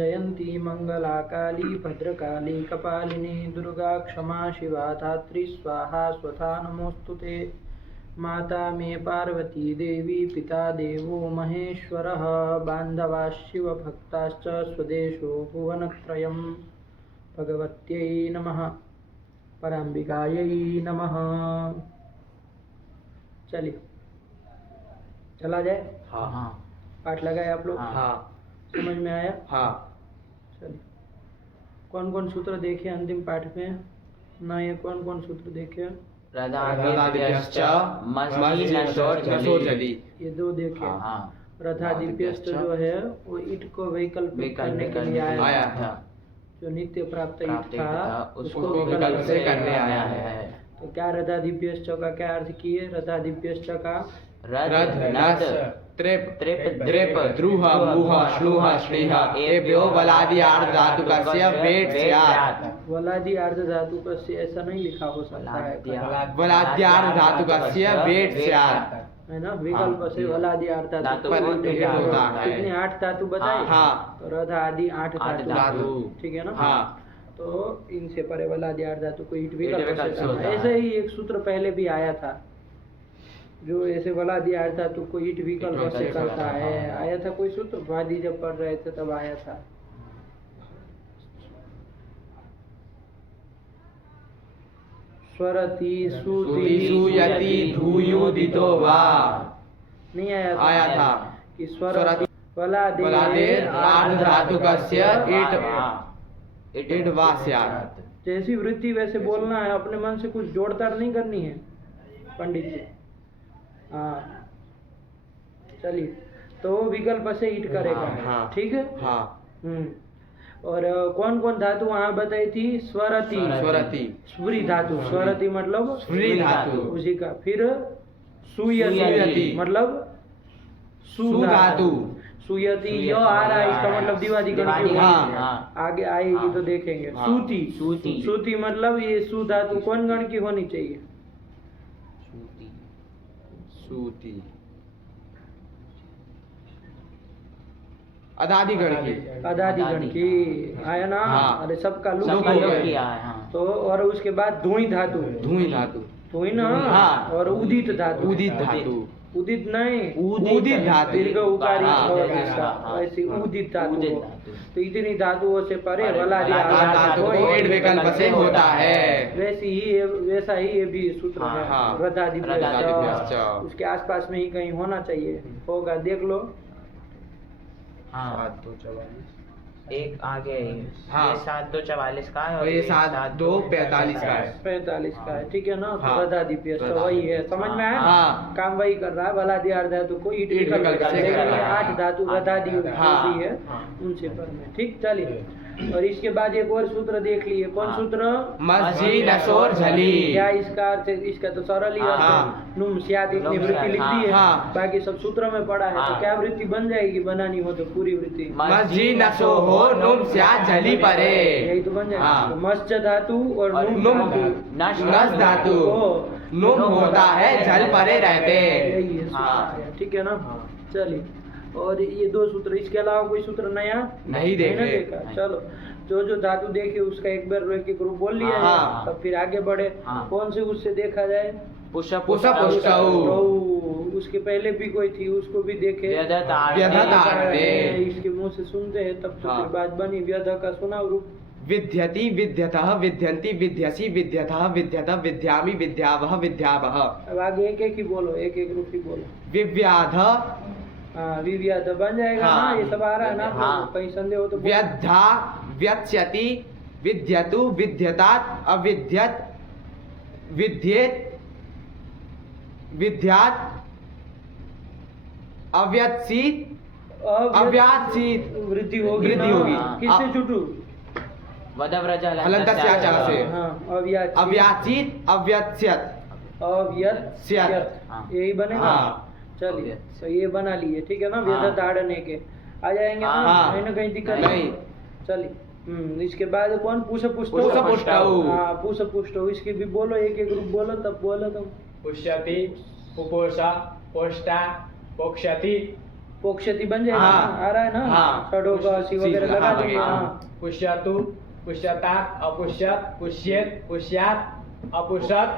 जयंती मंगला काली भद्रकाली कपालिनी दुर्गा क्षमा शिवा धात्री स्वाहा स्वधा नमोस्तुते। माता मे पार्वती देवी पिता देवो महेश्वरः बान्धवाः शिवभक्ताश्च स्वदेशो भुवनत्रयम्। भगवत्यै नमः, पराम्बिकायै नमः। चलिए चला जाए। हाँ पाठ लगाए आप लोग? हाँ समझ में आया? हाँ। चलिए, कौन कौन सूत्र देखे अंतिम पाठ में? नए कौन कौन सूत्र देखे? ये दो देखे। रथादिप्यश्च जो है वो ईट को वैकल्पिक करने के लिए आया था। जो नित्य प्राप्त ईट था उसको विकल्प से करने आया है। तो क्या रथादिप्यश्च का क्या अर्थ किए? रथादिप्यश्च का रथ नस त्रेप द्रेप द्रुह मुह श्लूह श्लीह एभ्यो वलादि आर्ध धातुकस्य वेट स्यात्। वलादि अर्ध धातुकस्य ऐसा नहीं लिखा हो सकता है। वलाद्यार्ध धातुकस्य वेट स्यात् है ना, विकल्प से वलादि अर्ध धातु होता है। कितने 8 धातु बताए? हाँ। तो रथ आदि 8 धातु, ठीक है ना? हाँ। तो इनसे परे वलादि अर्ध धातु को ईट विकल्प से करना। ऐसे ही एक सूत्र पहले भी आया था जो ऐसे वलादि अर्ध धातु को ईट विकल्प से करता है। आया था कोई सूत्र, वादी जब पढ़ रहे थे तब आया था। स्वरति सुति सूयति धूयोदितो वा। नहीं आया था? आया था कि स्वरति वलादेर आर्ध धातुकस्य ईट वा स्यात्। जैसी वृत्ति वैसे बोलना है, अपने मन से कुछ जोड़ताड़ नहीं करनी है पंडित जी। हाँ चलिए, तो विकल्प से ईट करेगा। हाँ। ठीक है। हाँ। और कौन कौन धातु वहाँ बताई थी? स्वरति स्वरी धातु। स्वरति मतलब स्वरी धातु उसी का। फिर सुयति मतलब सु धातु। सुयति यो आ रहा है, इसका मतलब दिवादी गण की आगे आएगी तो देखेंगे। सूती मतलब ये सु धातु कौन गण की होनी चाहिए? सूती अदादिगण की आया ना? हाँ। अरे सबका लुक किया। तो और उसके बाद धुई धातु धुई ना। हाँ। और उदित धातु उदित नहीं उदित धातु दीर्घ उकारी ऐसी उदित धातु। तो इतनी धातुओं से परे वलादि धातु को ईट विकल्प से होता है। वैसा ही ये भी सूत्र है। हाँ। रथादिप्यश्च उसके आसपास में ही कहीं होना चाहिए। होगा, देख लो। हाँ, 7-2-44 एक आगे। हाँ। ये 7-2-44 का है और ये 7-2-45 का है। 45 का है, ठीक है ना? हाँ। तो रथादिप्यश्च वही है। समझ में आया? हाँ। काम वही कर रहा है। वलादि अर्ध धातु को ईट विकल्प से, लेकिन ये 8 धातु रथादि होती है उनसे पर में। ठीक, चलिए। और इसके बाद एक और सूत्र देख लिए। कौन सूत्र? मस्जी नसोर झली। क्या इसका अर्थ? इसका तो सरल ही अर्थ है। नुम स्यात् इतनी वृत्ति लिख दी है। बाकी सब सूत्र में पड़ा है। तो क्या वृत्ति बन जाएगी? बनानी हो तो पूरी वृत्ति। मस्जी नसो हो नुम स्यात् झली परे। यही तो बन जाएगा। मस्ज धातु और नुम नस धातु नुम होता है, झल परे रहते। यही है, ठीक है ना? चलिए, और ये 2 सूत्र, इसके अलावा कोई सूत्र नया नहीं देखा। चलो, जो धातु देखे उसका एक बार एक रूप बोल लिया है। तब फिर आगे बढ़े। कौन से उससे देखा जाए? उसके पहले भी कोई थी, उसको भी देखे। इसके मुंह से सुनते हैं तब तो फिर बात बनी। व्यध का सुना रूप। विद्यति विद्यतः विद्यन्ति विद्यसि विद्यतः विद्यत विद्यामि विद्यावह विद्यावह। अब आगे एक एक ही बोलो, एक एक रूप ही बोलो। विव्याध विव्याध बन जाएगा ना? ये सब आ रहा है ना? कहीं संदेह हो तो व्यद्धा व्यत्स्यति विद्यतु विद्यतात अविद्यत विद्येत विद्यात अव्यत्सीत अव्यात्सीत वृद्धि होगी। किससे छुटू? हलंत से। अव्याचित अव्यत्स्यत यही बनेगा। चलिए, तो ये बना लिए, ठीक है ना? वेद ताड़ने के आ जाएंगे ना? कहीं ना कहीं दिक्कत नहीं। चलिए, इसके बाद कौन? पुष्ट इसके भी बोलो, एक एक रूप बोलो, तब बोलो तुम। पुष्यति पुपोषा पोष्टा पोक्षति पोक्षति बन जाएगा हाँ। ना? आ रहा है ना? हाँ। षडो का सी वगैरह लगा हाँ, देंगे। हाँ। हाँ। पुष्यतु पुष्यतात् अपुष्यत पुष्येत पुष्यात अपुष्यत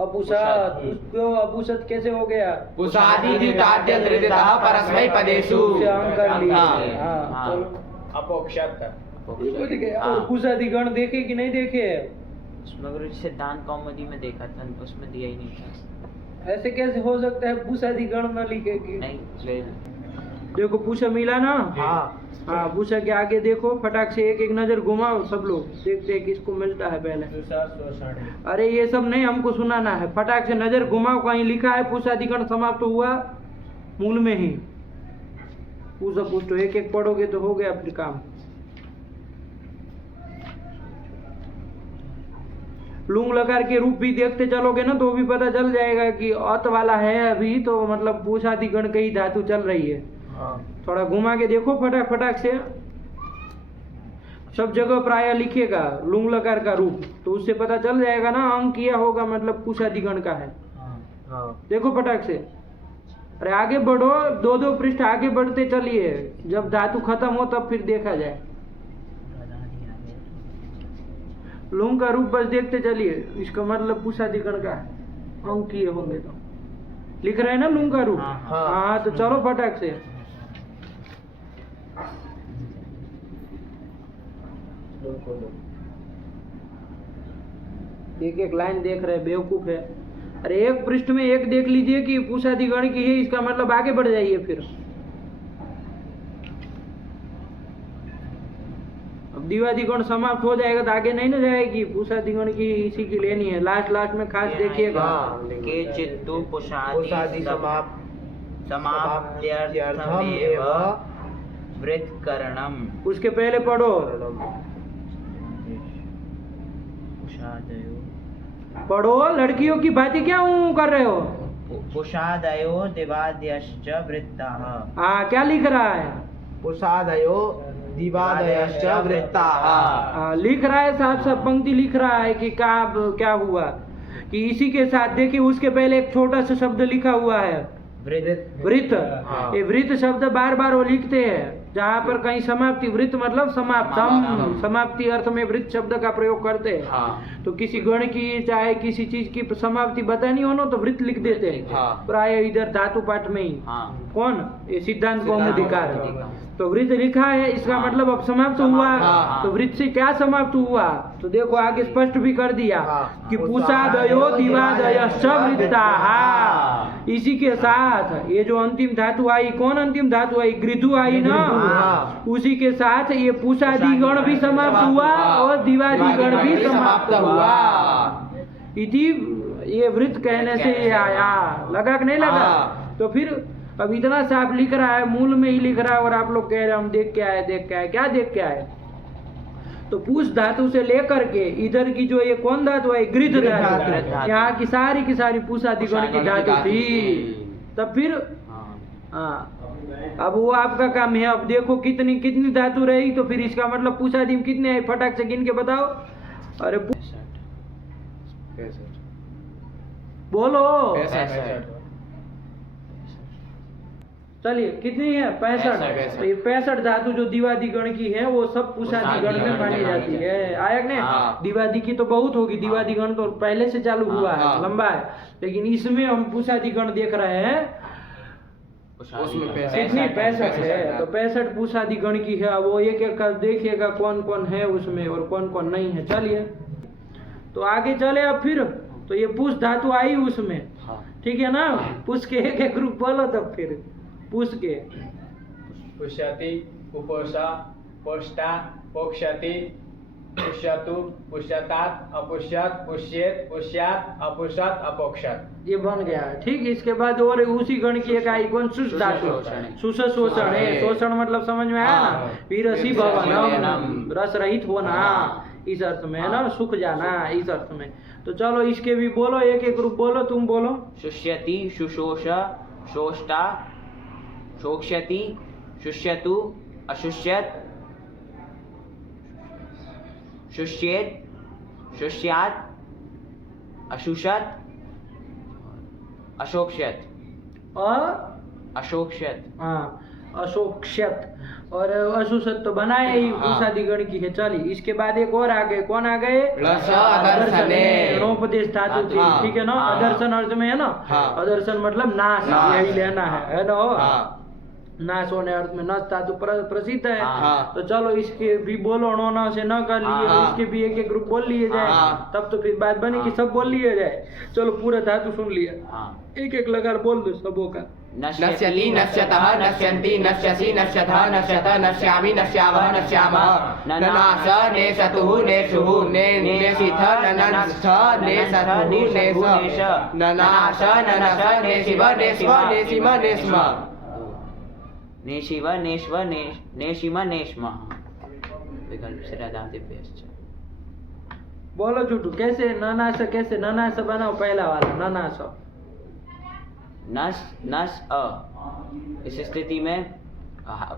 अपुषत, उसको अपुषत कैसे हो गया? पुषादि ताद्य धृतः परस्मै पदेषु। उससे हम कर लिए। हाँ। हाँ, हाँ। चलो। अपोक्षत बुझ गए। हाँ। और पुषादि गण देखे कि नहीं देखे? उसमें गुरु जी सिद्धांत कौमुदी में देखा था, उसमें दिया ही नहीं था। ऐसे कैसे हो सकता है पुषादि गण न लिखे कि? नहीं देखो पूछा मिला ना? हाँ हाँ, पूछा के आगे देखो, फटाक से एक एक नजर घुमाओ सब लोग, देखते हैं किसको मिलता है पहले। अरे ये सब नहीं हमको सुनाना है, फटाक से नजर घुमाओ, कहीं लिखा है पुषादिगण समाप्त हुआ मूल में ही। पूछो एक एक पढ़ोगे तो हो गया फिर काम। लुंग लकार के रूप भी देखते चलोगे ना तो भी पता चल जाएगा कि अत वाला है अभी, तो मतलब पूषादिगण की धातु चल रही है। थोड़ा घुमा के देखो फटाक फटाक से, सब जगह प्राय लिखेगा लुंग लकार का रूप, तो उससे पता चल जाएगा ना अंक किया होगा मतलब पूषादिगण का है। देखो फटाक से। अरे आगे बढ़ो, दो दो पृष्ठ आगे बढ़ते चलिए, जब धातु खत्म हो तब फिर देखा जाए। लुंग का रूप बस देखते चलिए, इसका मतलब पूषादिगण का है, अंक किए होंगे तो लिख रहे हैं ना लुंग का रूप। हाँ तो चलो फटाक से। एक एक लाइन देख रहे, बेवकूफ है। अरे एक पृष्ठ में एक देख लीजिए कि पूषादिगण की है, इसका मतलब आगे बढ़ जाइए फिर। अब दिवादिगण समाप्त हो जाएगा तो आगे नहीं ना जाएगी, पूषादिगण की इसी की लेनी है। लास्ट लास्ट में खास देखिएगा। के चित्तु पुषादि समाप्त्यर्थमेव वृत्करणम। उसके पहले पढ़ो, पढ़ो। लड़कियों की बातें क्या कर रहे हो? पुषादयो दिवाद्यश्च वृत्ताः। हाँ, क्या लिख रहा है? पुषादयो दिवादयश्च वृत्ताः। लिख रहा है, साफ साफ पंक्ति लिख रहा है कि क्या हुआ कि इसी के साथ देखिए उसके पहले एक छोटा सा शब्द लिखा हुआ है वृत्त। ये वृत्त शब्द बार बार वो लिखते हैं, जहाँ पर कहीं समाप्ति, वृत्त मतलब समाप्त, समाप्ति अर्थ में वृत्त शब्द का प्रयोग करते हैं। तो किसी गण की चाहे किसी चीज की समाप्ति बतानी हो ना तो वृत्त लिख देते हैं, प्राय इधर धातु पाठ में ही। कौन? ये सिद्धांत कौमुदीकार। तो वृत्त लिखा है, इसका मतलब अब समाप्त हुआ। तो वृत्त से क्या समाप्त हुआ? तो देखो आगे स्पष्ट भी कर दिया कि पुषादयो दिवादयश्च वृत्ताः। इसी के साथ ये जो अंतिम धातु आई, कौन अंतिम धातु आई? गृधु आई ना। उसी के साथ ये पूषादिगण भी समाप्त हुआ और दिवादिगण भी समाप्त हुआ। इति ये वृत्त कहने से ये आया। लगा कि नहीं लगा? तो फिर अब इतना साफ लिख रहा है, मूल में ही लिख रहा है, और आप लोग कह रहे हैं हम देख के आए, देख के आए। क्या देख के आए? तो पूष धातु से लेकर के इधर की जो ये कौन धातु है? गृध धातु। यहाँ की सारी पूषादिगण की धातु थी। तब फिर अब वो आपका काम है। अब देखो कितनी धातु रही, तो फिर इसका मतलब पूषादि में कितने आई, फटाक से गिन के बताओ। अरे बोलो। चलिए कितनी है? 65। तो ये 65 धातु जो दिवादिगण की है वो सब पूषादिगण में मानी जाती है। आया कि नहीं? दिवादी की तो बहुत होगी, दिवादिगण तो पहले से चालू हुआ है, लंबा है, लेकिन इसमें हम पूषादिगण देख रहे हैं। उसमें कितनी? 65 है। तो 65 पूषादिगण की है। वो एक एक कर देखिएगा कौन कौन है उसमें और कौन कौन नहीं है। चलिए तो आगे चले अब फिर। तो ये पूष धातु आई उसमें, ठीक है ना? पूछ के एक एक ग्रुप बोलो तब फिर पूछ के। पुष्यति उपोषा पोष्टा पोक्षति पुष्यतु पुष्यतात् अपुष्यत पुष्येत पुष्यात अपुष्यत अपोक्षत। ये बन गया, ठीक। इसके बाद और उसी गण की एक आई कौन? शुष धातु। शुष शोषण है। शोषण मतलब समझ में आया ना? वीरसी भवनम, रस रहित होना, इस अर्थ में है ना, सुख जाना, इस अर्थ में। तो चलो इसके भी बोलो, एक एक रूप बोलो। तुम बोलो। शुष्यति शुशोष शोष्टा शोक्ष्यति शुष्यतु अशुष्यत शुष्येत शुष्यात अशुषत अशोक्ष्यत। अशोक्ष्यत। हाँ, अशोक्ष्यत। और अशुसत तो बनाए ही, हाँ। उषादि गण की है। चलिए इसके बाद एक और आ गए, कौन आ गए? रस अदर्शने। णोपदेश धातु थी, हाँ। ठीक है ना? हाँ। अदर्शन अर्थ में है ना? हाँ। अदर्शन मतलब नाश, नाश। यही लेना है ना? हाँ। नाश होने अर्थ में नस धातु प्रसिद्ध है। हाँ। तो चलो इसके भी बोलो, णोना से न कर लिए, हाँ। इसके भी एक एक ग्रुप बोल लिए जाए, हाँ। तब तो फिर बात बनी कि हाँ। सब बोल लिए जाए। चलो पूरा धातु सुन लिया, हाँ। एक एक लगार बोल दो सबों का। नश्यति नश्यतः नश्यन्ति नश्यसि नश्यतः नश्यतः नश्यामि नश्यावः नश्यामः ननाश नेशतुः नेषुः नेषिथ ननस्थ नेशतुः नेष ननाश ननस नेशिव नेष्व नेशिम नेष्म नेशिव नेष्व नेशिम नेष्म। विकल्प से रदादिभ्यश्च। बोलो झूठू, कैसे ननाश, कैसे ननाश बनाओ? पहला वाला ननाश। नस नस अ। इस स्थिति में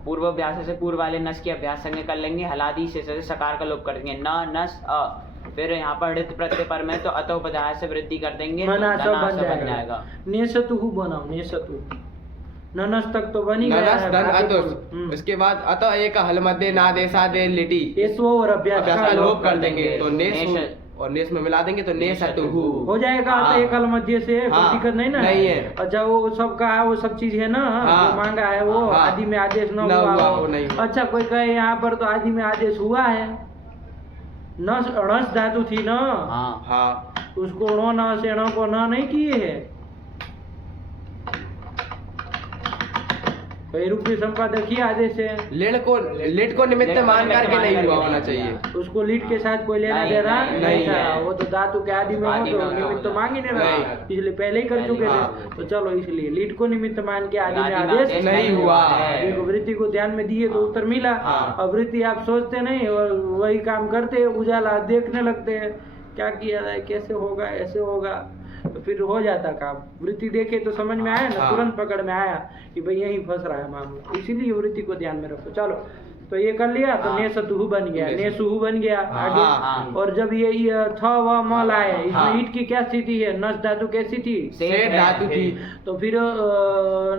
पूर्व अभ्यास से पूर्व वाले नस की अभ्यास संज्ञा कर लेंगे, हलादी से सकार का लोप कर देंगे, न नस अ। फिर यहाँ पर हृत प्रत्यय पर में तो अतो पदार्थ से वृद्धि कर देंगे, ननाश ननाश बन जाएगा। नेशतुहु बनाओ, नेशतु। ननस तक तो बनी गया ननस है। धन अतुस। इसके बाद अत एक हल मध्य नादेशा दे लिटी एसवो और अभ्यास अभ्यास का का लोप लोप कर देंगे तो नेश और नेश में मिला देंगे तो नेशतुहु हो जाएगा। हाँ। तो एकल मध्य से कोई हाँ। दिक्कत नहीं ना? नहीं है। अच्छा वो सब कहा, वो सब चीज है ना? हाँ। जो मांगा है वो हाँ। आदि में आदेश न न हुआ, हुआ वो नहीं हुआ। अच्छा कोई कहे यहाँ पर तो आदि में आदेश हुआ है, नस अणस धातु थी ना? हाँ। हाँ। उसको णो न से ण को न नहीं किए है। रूपी संपादक ही आदेश है, लिट को निमित्त मान करके नहीं हुआ होना चाहिए। उसको लीड के साथ कोई लेना नहीं, देना नहीं, नहीं नहीं था। है। वो तो धातु के आदि में हो आदि तो में होता निमित्त तो होता मांग ही नहीं रहा, नहीं। इसलिए पहले ही कर चुके हाँ। थे। तो चलो इसलिए लीड को निमित्त मान के आदि में आदि में आदेश आदेश नहीं हुआ है। देखो वृत्ति को ध्यान में दिए तो उत्तर मिला। हाँ। अब वृत्ति आप सोचते नहीं और वही काम करते, उजाला देखने लगते हैं, क्या किया जाए, कैसे होगा, ऐसे होगा, तो फिर हो जाता काम। वृत्ति देखे तो समझ में आया ना, हाँ। तुरंत पकड़ में आया कि भाई यही फंस रहा है मामला, इसीलिए वृत्ति को ध्यान में रखो। चलो तो ये कर लिया तो हाँ। नेसतुहु बन गया, नेसुहु बन गया आगे। हाँ। और जब ये थ व म लाए, इसमें हाँ। ईट की क्या स्थिति है? नस धातु कैसी थी? सेठ धातु थी। तो फिर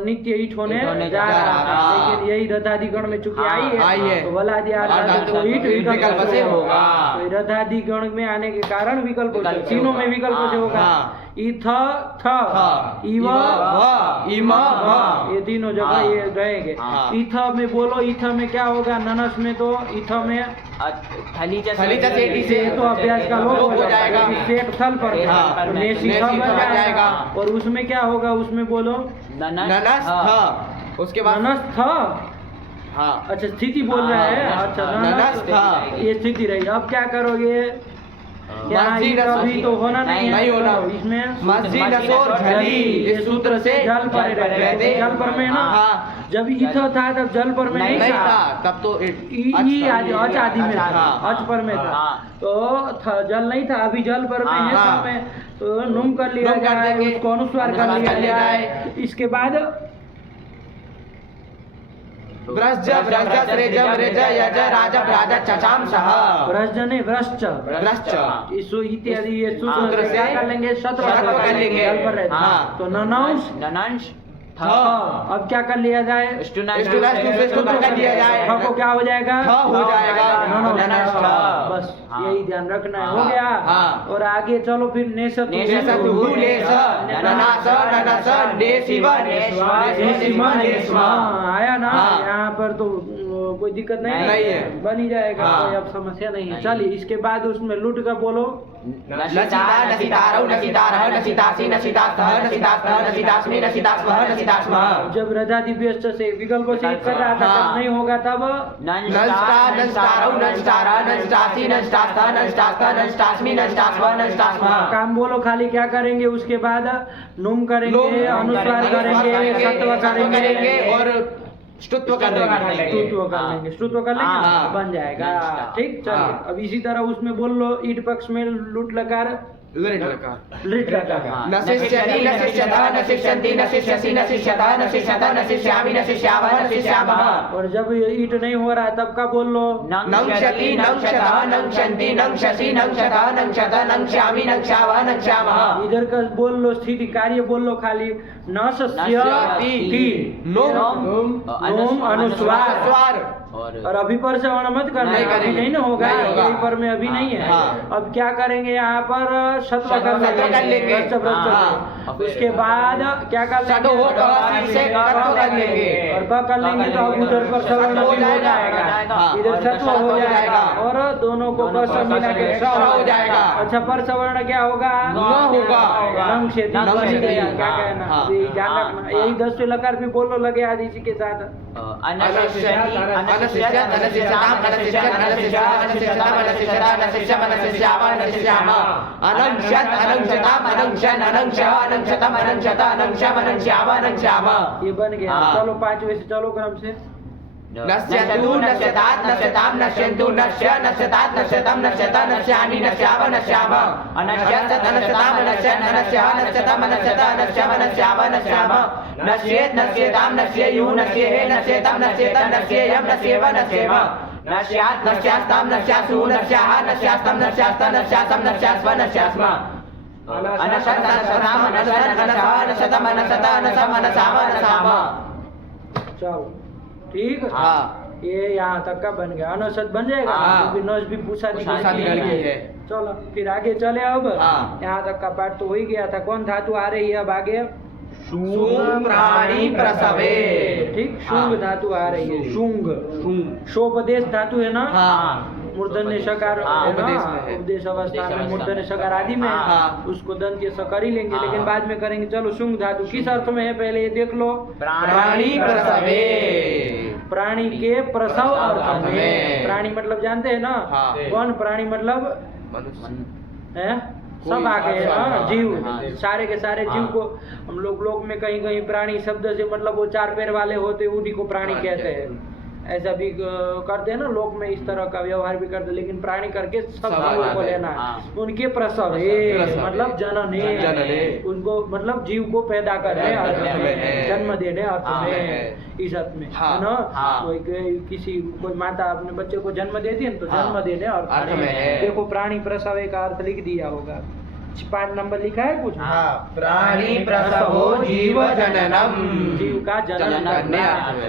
नित्य ईट होने ईट होने जा जा रहा रहा था, था। लेकिन यही रथादि गण में चूंकि हाँ, आई है। है तो वलादि आदि आदि तो ईट विकल्प से होगा। हाँ। तो रथादि गण में आने के कारण विकल्प से, विकल्प से तीनों में होगा। विकल्प से होगा। हाँ। इथ थ इव व इम व ये तीनों जगह हाँ। ये रहेंगे। हाँ। इथ में बोलो, इथ में क्या होगा? ननस में तो इथ में थलीचा सेठी से ये तो अभ्यास का लोप हो जाएगा, सेठ थल पर में। हाँ। तो नेसी नेसी थल बन बन जाएगा। जाएगा। और उसमें क्या होगा? उसमें बोलो ननस था। उसके बाद ननस था। हाँ। अच्छा स्थिति बोल रहा है। हाँ, अच्छा ननस था। ये स्थिति रही। अब क्या करोगे? यहाँ मस्जिद ईट अभी तो होना नहीं है। नहीं होना। इसमें मस्जिद और झली ये सूत्र से जल पर रहते, जल पर में ना। हाँ। जब ईथ था तब जल पर में नहीं नहीं था, था तब तो ई आदि अच आदि में था, हाँ। अच पर में था। हाँ। तो जल नहीं था, अभी जल पर में है हाँ। सब में। तो नुम कर लिया नुम कर जाए, देंगे। उसको अनुस्वार कर लिया जाए। इसके बाद व्रज श्रेज व्रज यज राज राजा चचाम सह व्रज ने व्रश्च व्रश्च इसु इत्यादि ये सूत्र सूत्र से से क्या कर लेंगे? शत्र शत्र कर लेंगे। जल पर रहता है। हाँ। तो ननौश ननंश अब क्या कर लिया जाए? स्टूडेंट दूसरे सूत्र कर दिया जाए। ठ को क्या हो जाएगा? ठ हो जाएगा। ननौश। ननौश। बस हाँ। यही ध्यान रखना है। हो हाँ। गया। हाँ। और आगे चलो फिर नेशतु नेशतुहु नेश ननास ननस नेशिव नेशिम नेष्म आया ना? हाँ। यहाँ पर तो कोई दिक्कत नहीं नहीं है। बन ही जाएगा, हाँ। कोई अब समस्या नहीं है। नहीं। चलिए इसके बाद उसमें लुट का बोलो। नसिता नसितारौ नसितारः नसितासि नसितास्थः नसितास्थः नसितास्मि नसितास्मः नसितास्मः जब रजादि व्यस्त से विकल्पों से कर रहा था हाँ। तब नहीं होगा, तब नष्टा नष्टारौ नष्टारः नष्टासि नष्टास्थः नष्टास्थः नष्टास्मि नष्टास्मः नष्टास्मः काम बोलो खाली क्या करेंगे? उसके बाद नुम करेंगे, अनुस्वार करेंगे, सत्व करेंगे और स्तुत्व कर देंगे। स्तुत्व कर लेंगे। स्तुत्व कर लेंगे, हाँ। बन जाएगा। नष्टा। ठीक, चलिए हाँ। अब इसी तरह उसमें बोल लो। ईट पक्ष में लुट लकार लिट लकार लिट लकार हाँ। न शिष्यति न शिष्यता न शिष्यन्ति न शिष्यसि न शिष्यता न शिष्यता न शिष्यामि न शिष्यावः न शिष्यामः। और जब ये ईट नहीं हो रहा है तब का बोल लो, नंक्षति नंक्षता नंक्षन्ति नंक्षसि नंक्षता नंक्षता नंक्ष्यामि नंक्ष्यावः नंक्ष्यामः। इधर का बोल लो, स्थिति कार्य बोल लो खाली, नश्यति नोम अनुस्वार स्वर और अभी पर से वर्ण मत करना, नहीं अभी करेंगे। नहीं ना होगा, नहीं होगा। यही पर में अभी नहीं है। हाँ। अब क्या करेंगे यहाँ पर शत्व कर लेंगे, हाँ। उसके बाद क्या कर सडो हो कहा से कर्तो कर लेंगे और ब कर लेंगे तो अब उधर पर सवर्ण हो भी हो जाएगा। जाएगा, हाँ। इधर सत्व हो जाएगा और दोनों को पर से मिला के स हो जाएगा। अच्छा पर सवर्ण क्या होगा, न होगा। नंग से नंग से क्या हाँ, कहना, हाँ। यही ध्यान रखना, यही 10 लकार भी बोलो लगे आदि जी के साथ। अनशिष्यति अनशिष्यत अनशिष्यताम अनशिष्यत अनशिष्यता अनशिष्यताम अनशिष्यता अनशिष्यम अनशिष्यामः अनशिष्यामः। अनंक्षत अनंक्षताम अनंक्षन अनंक्षः अनंक्षतम अनंक्षता अनंक्षम अनंक्ष्यामः अनंक्ष्यामः। ये बन गया। हाँ। चलो 5वें से चलो क्रम से। नश्यतु नश्यतात नश्यताम नश्यन्तु नश्य नश्यतात नश्यतम नश्यता नश्यामि नश्यावः नश्यामः। अनश्यत अनश्यताम अनश्यन् अनश्यः नश्यतम अनश्यता अनश्यम अनश्यावः नश्यामः। नश्येत् नश्येताम नश्येयुः नश्येहे नश्येतम नश्येतं नश्येयं नश्येव नश्येम। नश्यात् नश्यास्ताम नश्यासुः नश्याः नश्यास्तं नश्यास्त नश्यासं नश्यास्व नश्यास्म। अनशत् अनशताम अनशन् अनशः अनशतम अनशत अनशम अनशाव अनशामः। चलो ठीक है। हाँ। ये यहाँ तक का बन गया। अनसत बन जाएगा, हाँ। क्योंकि नस भी पूछा शादी लड़की है। चलो फिर आगे चले। अब हाँ। यहाँ तक का पाठ तो हो ही गया था। कौन धातु आ रही है अब आगे? शुंग प्राणी प्रसवे। ठीक, शुंग धातु आ रही है। शुंग शोपदेश धातु है ना, हाँ। मूर्धन्य शकार हाँ, है ना, उपदेश में है। उपदेश अवस्था में मूर्धन्य शकार आदि में हाँ। उसको दंत स कर ही लेंगे, हाँ। लेकिन बाद में करेंगे। चलो शुंग धातु किस अर्थ में है पहले ये देख लो। प्राणी प्रसवे। प्राणी के प्रसव अर्थ अर्थ में। में। प्राणी मतलब जानते हैं ना, हाँ। कौन प्राणी मतलब है, सब आ गए ना, हाँ। जीव, हाँ। सारे के सारे जीव को हम लोग में कहीं कहीं प्राणी शब्द से मतलब वो 4 पैर वाले होते उन्हीं को प्राणी कहते हैं। ऐसा भी करते हैं ना लोग में, इस तरह का व्यवहार भी करते हैं, लेकिन प्राणी करके सब जीवों को लेना है। हाँ। उनके प्रसव मतलब जनने, उनको मतलब जीव को पैदा करने अर्थ में, जन्म देने अर्थ में, इस अर्थ में है ना। किसी कोई माता अपने बच्चे को जन्म देती है तो जन्म देने अर्थ में। देखो प्राणी प्रसव का अर्थ लिख दिया होगा, 5 नंबर लिखा है कुछ। प्राणी प्रसवो जीव जननम। जीव का जनन करना, करने।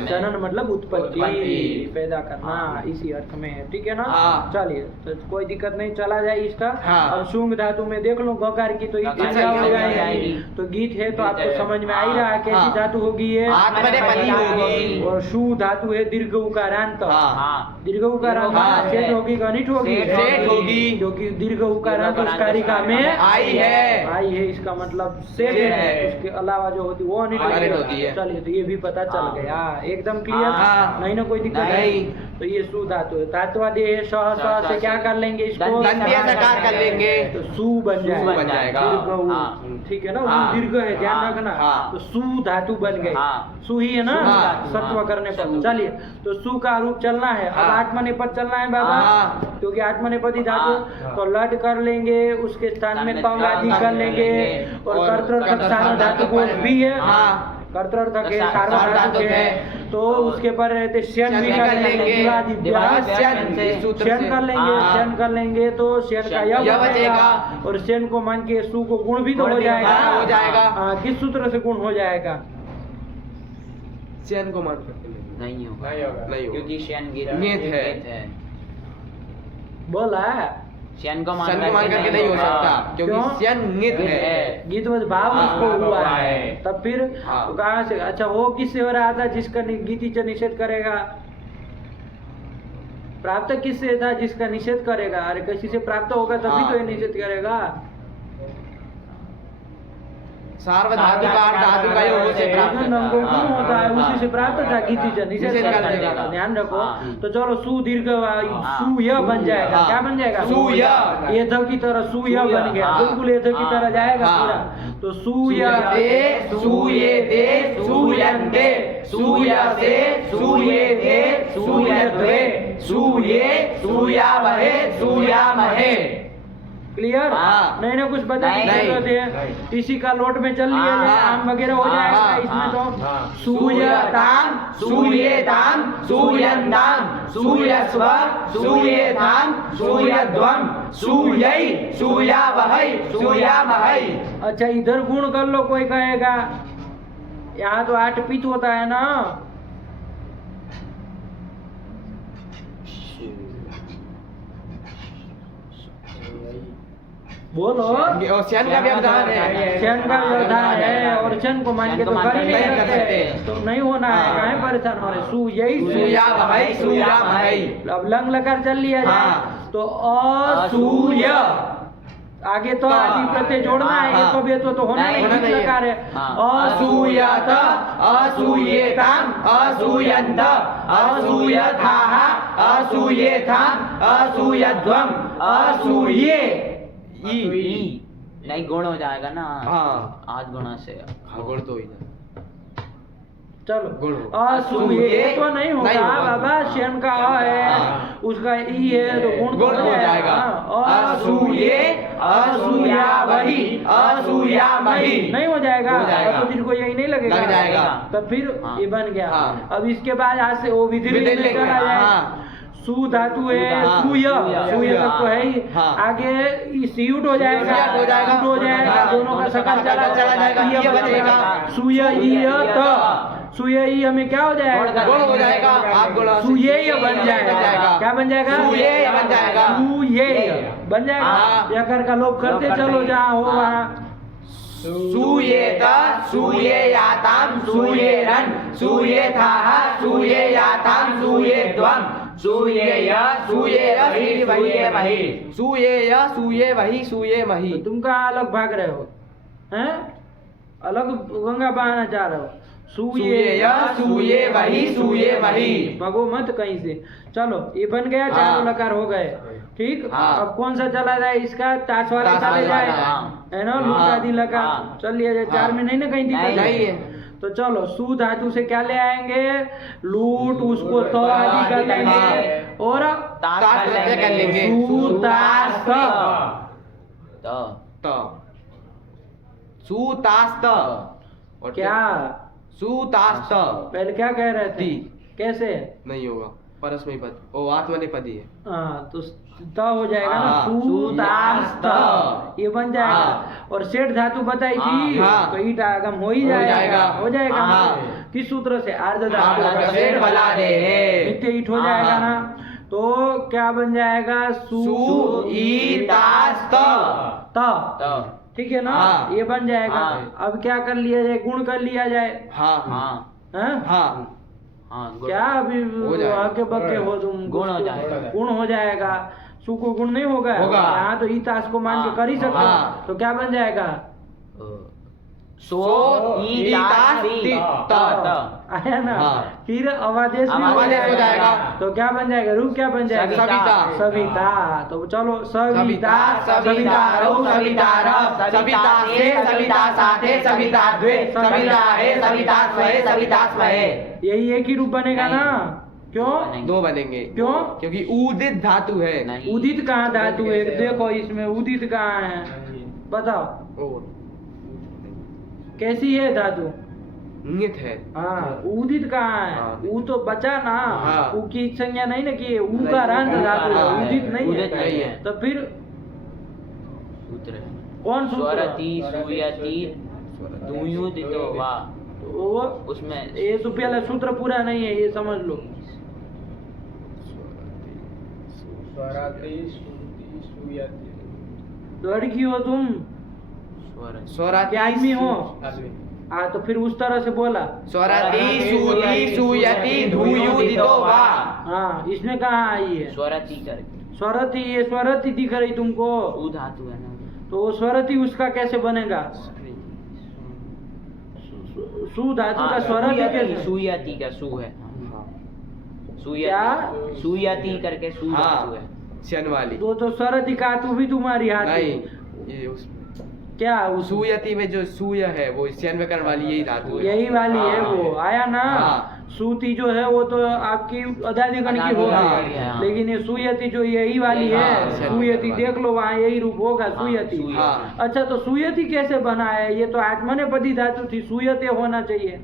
जनन मतलब उत्पत्ति, उत्पत्ति। पैदा करना, इसी अर्थ में है। ठीक है ना। हाँ। चलिए तो कोई दिक्कत नहीं, चला जाए इसका। हाँ। अब शुंग धातु में देख लो गकार की तो गकार की हो हो जाएगी। जाएगी। तो गीत है तो आपको है। समझ में आ ही रहा है कैसी हाँ। धातु होगी ये। आत्मनेपदी होगी। और शु धातु है दीर्घ उकारांत। हाँ। दीर्घ उकारांत हाँ। सेठ होगी कि अनिट होगी? सेठ होगी। क्योंकि दीर्घ उकारांत उस कारिका में आई है। आई है, इसका मतलब सेठ सेठ है। है। उसके अलावा जो होती वो अनिट अनिट होती है। चलिए तो ये भी पता चल हाँ। गया, एकदम क्लियर। हाँ। नहीं ना कोई दिक्कत नहीं। तो ये सु धातु है। धातुवादी है, सह से क्या कर लेंगे इसको? दंत्य सकार कर लेंगे। तो सु बन जाएगा। बन जाएगा। दीर्घ उ। हाँ। ठीक है ना, हाँ। उ दीर्घ है, ध्यान हाँ। रखना। हाँ। तो सु धातु बन गई। हाँ। सु ही है ना, हाँ। सत्व हाँ। करने पर। चलिए तो सु का रूप चलना है। अब हाँ। आत्मनेपद चलना है बाबा, हाँ। क्योंकि आत्मनेपदी धातु हाँ। तो लट कर लेंगे, उसके स्थान में पंग आदि कर लेंगे। और और कर्तृर्थक सार्वधातुक धातु को भी है। हाँ। कर्तृर्थक है, सार्वधातुक सार्वधातुक है, है। तो उसके पर रहते श्यन भी कर लेंगे। श्यन कर लेंगे, हाँ। श्यन कर लेंगे तो श्यन का यह यह बचेगा। बचेगा। और श्यन को मान के सु को गुण भी तो गुण हो भी जाएगा। हाँ, हो जाएगा। किस सूत्र से गुण हो जाएगा? चयन को मान नहीं होगा, नहीं होगा। नहीं होगा। क्योंकि शयन गित है। बोला शयन को सन को मान करके नहीं हो सकता, क्यों? क्योंकि स्यन गित है। गीत में भाव हाँ, उसको भाव हुआ हुआ है। है। तब फिर हाँ। तो कहाँ से? अच्छा वो किससे हो रहा था जिसका गीति निषेध करेगा? प्राप्त किससे था जिसका निषेध करेगा? अरे किसी से प्राप्त होगा तभी हाँ। तो ये निषेध करेगा। सार्वधातुक और धातु का योग से प्राप्त प्राप्त नंगो हाँ, गुण होता है, हाँ, उसी से प्राप्त था गीति निषेध निषेध कर कर देगा। देगा। ध्यान रखो। हाँ। तो चलो सु दीर्घ हाँ। सु य बन जाएगा। हाँ। क्या बन जाएगा? सु य। ये ध की तरह सु य सु य, बन गया। हाँ। बिल्कुल ये ध की तरह जाएगा हाँ। पूरा। तो सु य सूयते सूयेते सूयन्ते सूयसे सूयेते सूयध्वे सूये सूयावहे सूयामहे। क्लियर? हाँ। नहीं ना कुछ बताने की नहीं। जरूरत है। इसी का लोट में चल लिया जाए, हाँ। आम वगैरह हो जाएगा हाँ। इसमें तो। हाँ। सूयताम सूयेताम सूयन्ताम सूयस्व सूयेताम सूयध्वम सूयै सूयावहै सूयामहै। अच्छा इधर गुण कर लो, कोई कहेगा। यहाँ तो 8 पित होता है ना। बोलो। और शन का व्यवधान है। शन का व्यवधान है और शन को मान के तो कर ही नहीं नहीं कर सकते, सकते। तो नहीं होना है। हाँ। काहे परेशान हो रहे? सू यही सूयामहै सूयामहै। अब लंग लकार चल लिया जाए हाँ। तो असूय, आगे तो आदि प्रत्यय जोड़ना है। ये हाँ। तो बेतो तो होना नहीं, नहीं, होना किस नहीं है। प्रकार है? हाँ। असूयत असूयेताम असूयन्त असूयथाः असूयेथाम असूयध्वम असूये। ई नहीं गुण हो जाएगा ना। हाँ। आज गुणा से हाँ, गुण तो ही ना। चलो गुण। असूये तो नहीं होगा नहीं होगा। बाबा। शेन का अ है, हाँ। उसका ई है तो गुण गुण हो जाएगा। असूये असूयावहि असूयामहि। नहीं हो जाएगा। हो जाएगा। तो दिल को यही नहीं लगेगा। लग जाएगा। तब फिर हाँ। ये बन गया। हाँ। अब इसके बाद आज से वो विधि में विधि चला जाए। हाँ। सु धातु है, हाँ। सूय सूय, तक तो है ही। हाँ। आगे सीयुट हो जाएगा, सीयुट हो जाएगा। सूट हो जाएगा, हाँ। दोनों का सकार चला जाएगा। ये ये बचेगा। बचेगा। सूय इ त, सूय इ हमें क्या हो जाएगा? गुण हो जाएगा। आप गुणा से सूये बन जाएगा। क्या बन जाएगा? सूये बन जाएगा। सूये बन जाएगा। हाँ। व्याकर का लोप करते चलो जहाँ हो वहाँ। सूयेत सूयेयाताम सूयेरन् सूयेथाः सूयेयाताम सूयेध्वम सूयेय सूयेरहि सूयेमहि सूयेय सूयेमहि सूयेमहि। तो तुम कहाँ अलग भाग रहे हो? हैं? अलग गंगा बहाना चाह रहे हो? सूयेय सूयेमहि सूयेमहि। भगो मत कहीं से। चलो ये बन गया, चारों हाँ। लकार हो गए। ठीक। हाँ। अब कौन सा चला जाए? इसका ताश वाला ताश चले वाला, जाए, हाँ। है ना? हाँ। लूट आदि लकार हाँ। चल लिया जाए। 4 में नहीं ना कहीं दिक्कत? नहीं है। तो चलो सु धातु से क्या ले आएंगे? लूट, उसको तो आदि कर लेंगे हाँ। और ताश कर लेंगे। सूतास्त। तो सूतास्त। और क्या सूतास्त। पहले क्या कह रहे थे? दी। कैसे? नहीं होगा, परस्मैपदी पद। ओ आत्मनेपदी है। हाँ तो त हो जाएगा ना। हाँ। सूतास्त ये बन जाएगा। हाँ। और सेठ धातु बताई थी हाँ। तो ईट आगम हो ही हो जाएगा। जाएगा। हो जाएगा। हाँ। किस सूत्र से? आर्ध आर्ध धातु सेठ बला दे। नित्य ईट हो हाँ। जाएगा ना। तो क्या बन जाएगा? सूईतास्त। त ठीक है ना। हाँ। ये बन जाएगा। हाँ। अब क्या कर लिया जाए? गुण कर लिया जाए। हाँ हाँ हाँ? हाँ। हाँ गुण। क्या अभी हो जाएगा। आगे बक्के हो तुम? गुण हो जाएगा। गुण हो जाएगा। सु को गुण नहीं होगा। होगा। यहाँ तो ईतास को मान के हाँ। कर ही सकते हाँ। हो। तो क्या बन जाएगा? सो ई तास्ति त आया ना। हाँ। फिर अवादेश भी अवादेश हो जाएगा। तो क्या बन जाएगा? रूप क्या बन जाएगा? सविता। सविता। तो चलो सविता सवितारौ सवितारः सवितास्ते सवितासाते सविताद्वे सविताहे सवितास्महे सवितास्महे। यही एक ही रूप बनेगा नहीं। ना। क्यों? नहीं। दो बनेंगे। क्यों? क्योंकि उदित धातु है। नहीं। उदित कहाँ धातु है? देखो इसमें उदित कहाँ है? बताओ ओ, कैसी है धातु? नित है। हाँ उदित कहाँ है? हाँ। ऊ तो बचा ना। हाँ। ऊ की संज्ञा नहीं ना की। ऊ का रंध धातु है, हाँ। उदित नहीं उदित नहीं है। है। तो फिर सूत्र है। कौन सूत्र? स्वरति सूयति दूयुदितो वा। वो उसमें ये तो पहला सूत्र पूरा नहीं है, ये समझ लो। स्वराति श्रुति सूयति। लड़की हो तुम? स्वर स्वराति क्या आदमी हो? आदमी। हाँ तो फिर उस तरह से बोला। स्वराति सूति सूयति धूयुदितो वा। हाँ इसमें कहाँ आई है? स्वरति करके स्वरति। ये स्वरति दिख रही तुमको? ऊ धातु है ना। तो वो स्वरति उसका कैसे बनेगा? सु धातु का स्वरति कैसे? सूयति का सु है। क्या? सूयति करके सु धातु है। शन वाली। तो स्वरति का तू भी तुम्हारी हाथ नहीं, ये उसमें क्या? उस सूयति में जो सूय है वो शन विकर्ण वाली यही धातु है। यही वाली है हाँ। वो। आया ना। हाँ। सूती जो है वो तो आपकी अदादिगण की अदादिगण की होगी, है, हाँ। लेकिन ये सुयति जो यही वाली हाँ, है, सुयति देख लो वहाँ यही रूप होगा, सुयति। सुयति। हाँ। अच्छा, तो सुयति कैसे बना है? ये तो आत्मनेपदी धातु थी, सुयते होना चाहिए।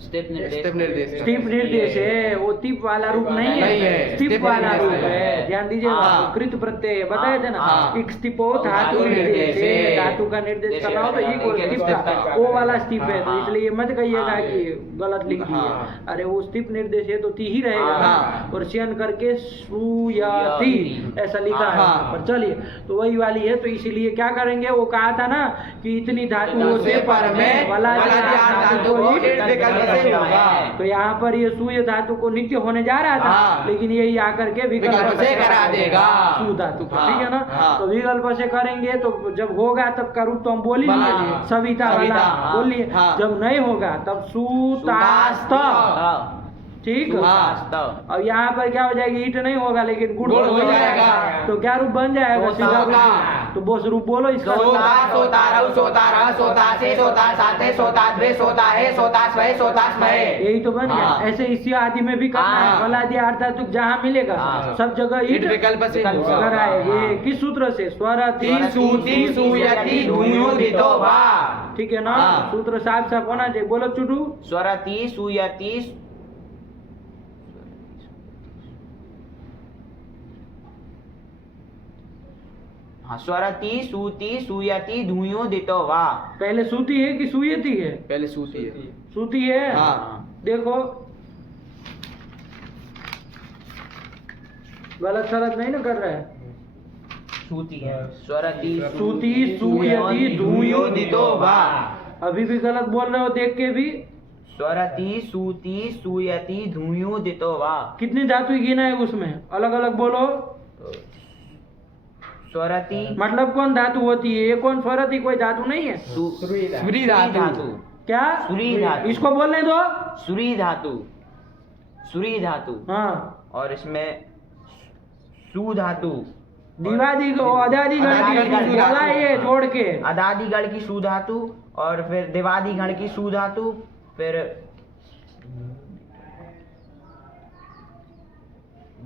स्टेप निर्देश। स्टेप निर्देश। स्टिप निर्देश है, वो टिप वाला रूप नहीं नहीं है, है, स्टिप स्टिप वाला रूप निर्देश है। है। ध्यान दीजिएगा, हाँ। कृत प्रत्यय बताए थे ना, हाँ। एक स्टिपो धातु धातु निर्देश निर्देश है, है। धातु का निर्देश कर रहा हो तो एक एक और एक स्टिप स्टिप का का। वो वाला स्टिप है, तो हाँ। इसलिए मत कहिएगा हाँ। कि गलत लिख दिया। हाँ। अरे वो स्टिप निर्देश है तो ती ही रहेगा, हाँ। और शयन करके सुयति ऐसा लिखा है हाँ। वहाँ पर। चलिए, तो वही वाली है, तो इसीलिए क्या करेंगे, वो कहा था ना कि इतनी धातुओं से पर में वलादि धातु को ईट विकल्प से होगा। तो यहाँ पर ये सूर्य धातु को नित्य होने जा रहा था, हाँ। लेकिन यही आकर के विकल्प से करा देगा। सु धातु को, हाँ, ठीक है ना। हाँ। तो विकल्प से करेंगे तो जब होगा तब का रूप तो हम बोल ही बना लिए, लिए। सविता सविता, वाला हाँ, बोल लिए। हाँ। जब नहीं होगा तब सुतास्त, हाँ। ठीक। वास्तव। अब यहाँ पर क्या हो जाएगी, ईट नहीं होगा लेकिन गुड़ गुड़ हो हो जाएगा, जाएगा। तो क्या रूप बन जाएगा, सोता। सीधा रूप। तो बोस रूप बोलो इसका। सोता सोता रऊ सोता रह सोता से सोता साथे सोता द्वे सोता है सोता स्वय सोता स्महे। यही तो बन गया। हाँ। ऐसे इसी आदि में भी करना है, हाँ। बलादि आर्धातुक जहाँ मिलेगा हाँ। सब जगह ईट विकल्प से होगा। कराएंगे। किस सूत्र से? स्वरति सूति सुयति धूयोदितो वा। ठीक है ना, हाँ। सूत्र साफ साफ होना चाहिए। बोलो चुटू। स्वरति सुयति। हाँ, स्वरति सूति सुयति धूयो दितो वा। पहले सूती है कि सुयति है? पहले सूती है। सूती है। हाँ। देखो गलत सलत नहीं ना कर रहा है। सूती है। स्वरति सूती सुयति धूयो दितो वा। अभी भी गलत बोल रहे हो देख के भी। स्वरति सूति सुयति धूयो दितो वा। कितनी धातु गिना है उसमें, अलग अलग बोलो। स्वरति मतलब कौन धातु होती है? ये कौन स्वरति कोई धातु नहीं है सुरी धातु। क्या? सुरी धातु। इसको बोलने दो। सुरी धातु। सुरी धातु। हाँ, और इसमें सु धातु। दिवादी को अदादी गण अदादी गण की बोला धातु। ये जोड़ के। अदादि गण की सु धातु, और फिर दिवादी गण की सु धातु, फिर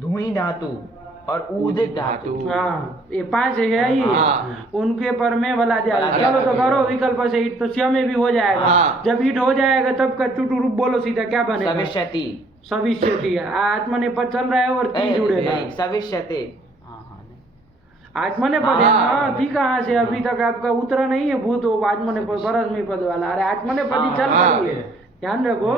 धुई धातु और ऊदित धातु। हाँ, ये 5 है ही। हाँ। उनके पर में वाला दिया। वाला चलो तो दिया। करो विकल्प से ईट, तो श्या में भी हो जाएगा। हाँ। जब ईट हो जाएगा तब का चुटू रूप बोलो सीधा, क्या बनेगा? सविष्यति। सविष्यति। आत्मनेपद चल रहा है और ती जुड़ेगा। नहीं, सविष्यते। हाँ हाँ, नहीं। आत्मनेपद है हाँ। ना, थी कहाँ से? अभी तक आपका उतरा नहीं है भूत आत्मनेपद परस्मी पद वाला। अरे आत्मनेपद ही चल हाँ। रही है, ध्यान रखो।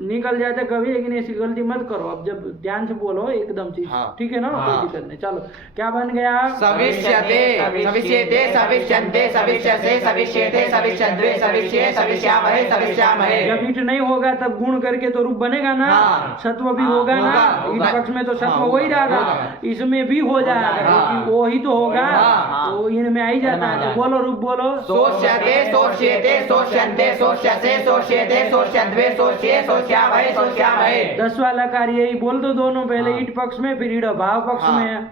निकल जाते कभी, लेकिन ऐसी गलती मत करो। अब जब ध्यान से बोलो एकदम चीज, हाँ। ठीक है ना? हाँ। कोई दिक्कत नहीं। चलो, क्या बन गया? सविष्यते सविष्यते सविष्यन्ते सविष्यसे सविष्यते सविष्यद्वे सविष्ये सविष्यामहे सविष्यामहे। जब ईट नहीं होगा तब गुण करके तो रूप बनेगा ना। हाँ। सत्व भी हाँ, होगा ना। होगा। ईट पक्ष में तो सत्व हाँ, हो ही रहेगा, होगा। इसमें भी हो जाएगा, हाँ। क्योंकि वो ही तो होगा। हाँ। तो इनमें आ ही जाता है। तो बोलो रूप बोलो। सोष्यते सोष्येते सोष्यन्ते सोष्यसे सोष्यते सोष्यद्वे सोष्ये सोष्यामहे सोष्यामहे। 10वां लकार यही बोल दो दोनों, पहले हाँ। ईट पक्ष में फिर ईड भाव पक्ष हाँ। में।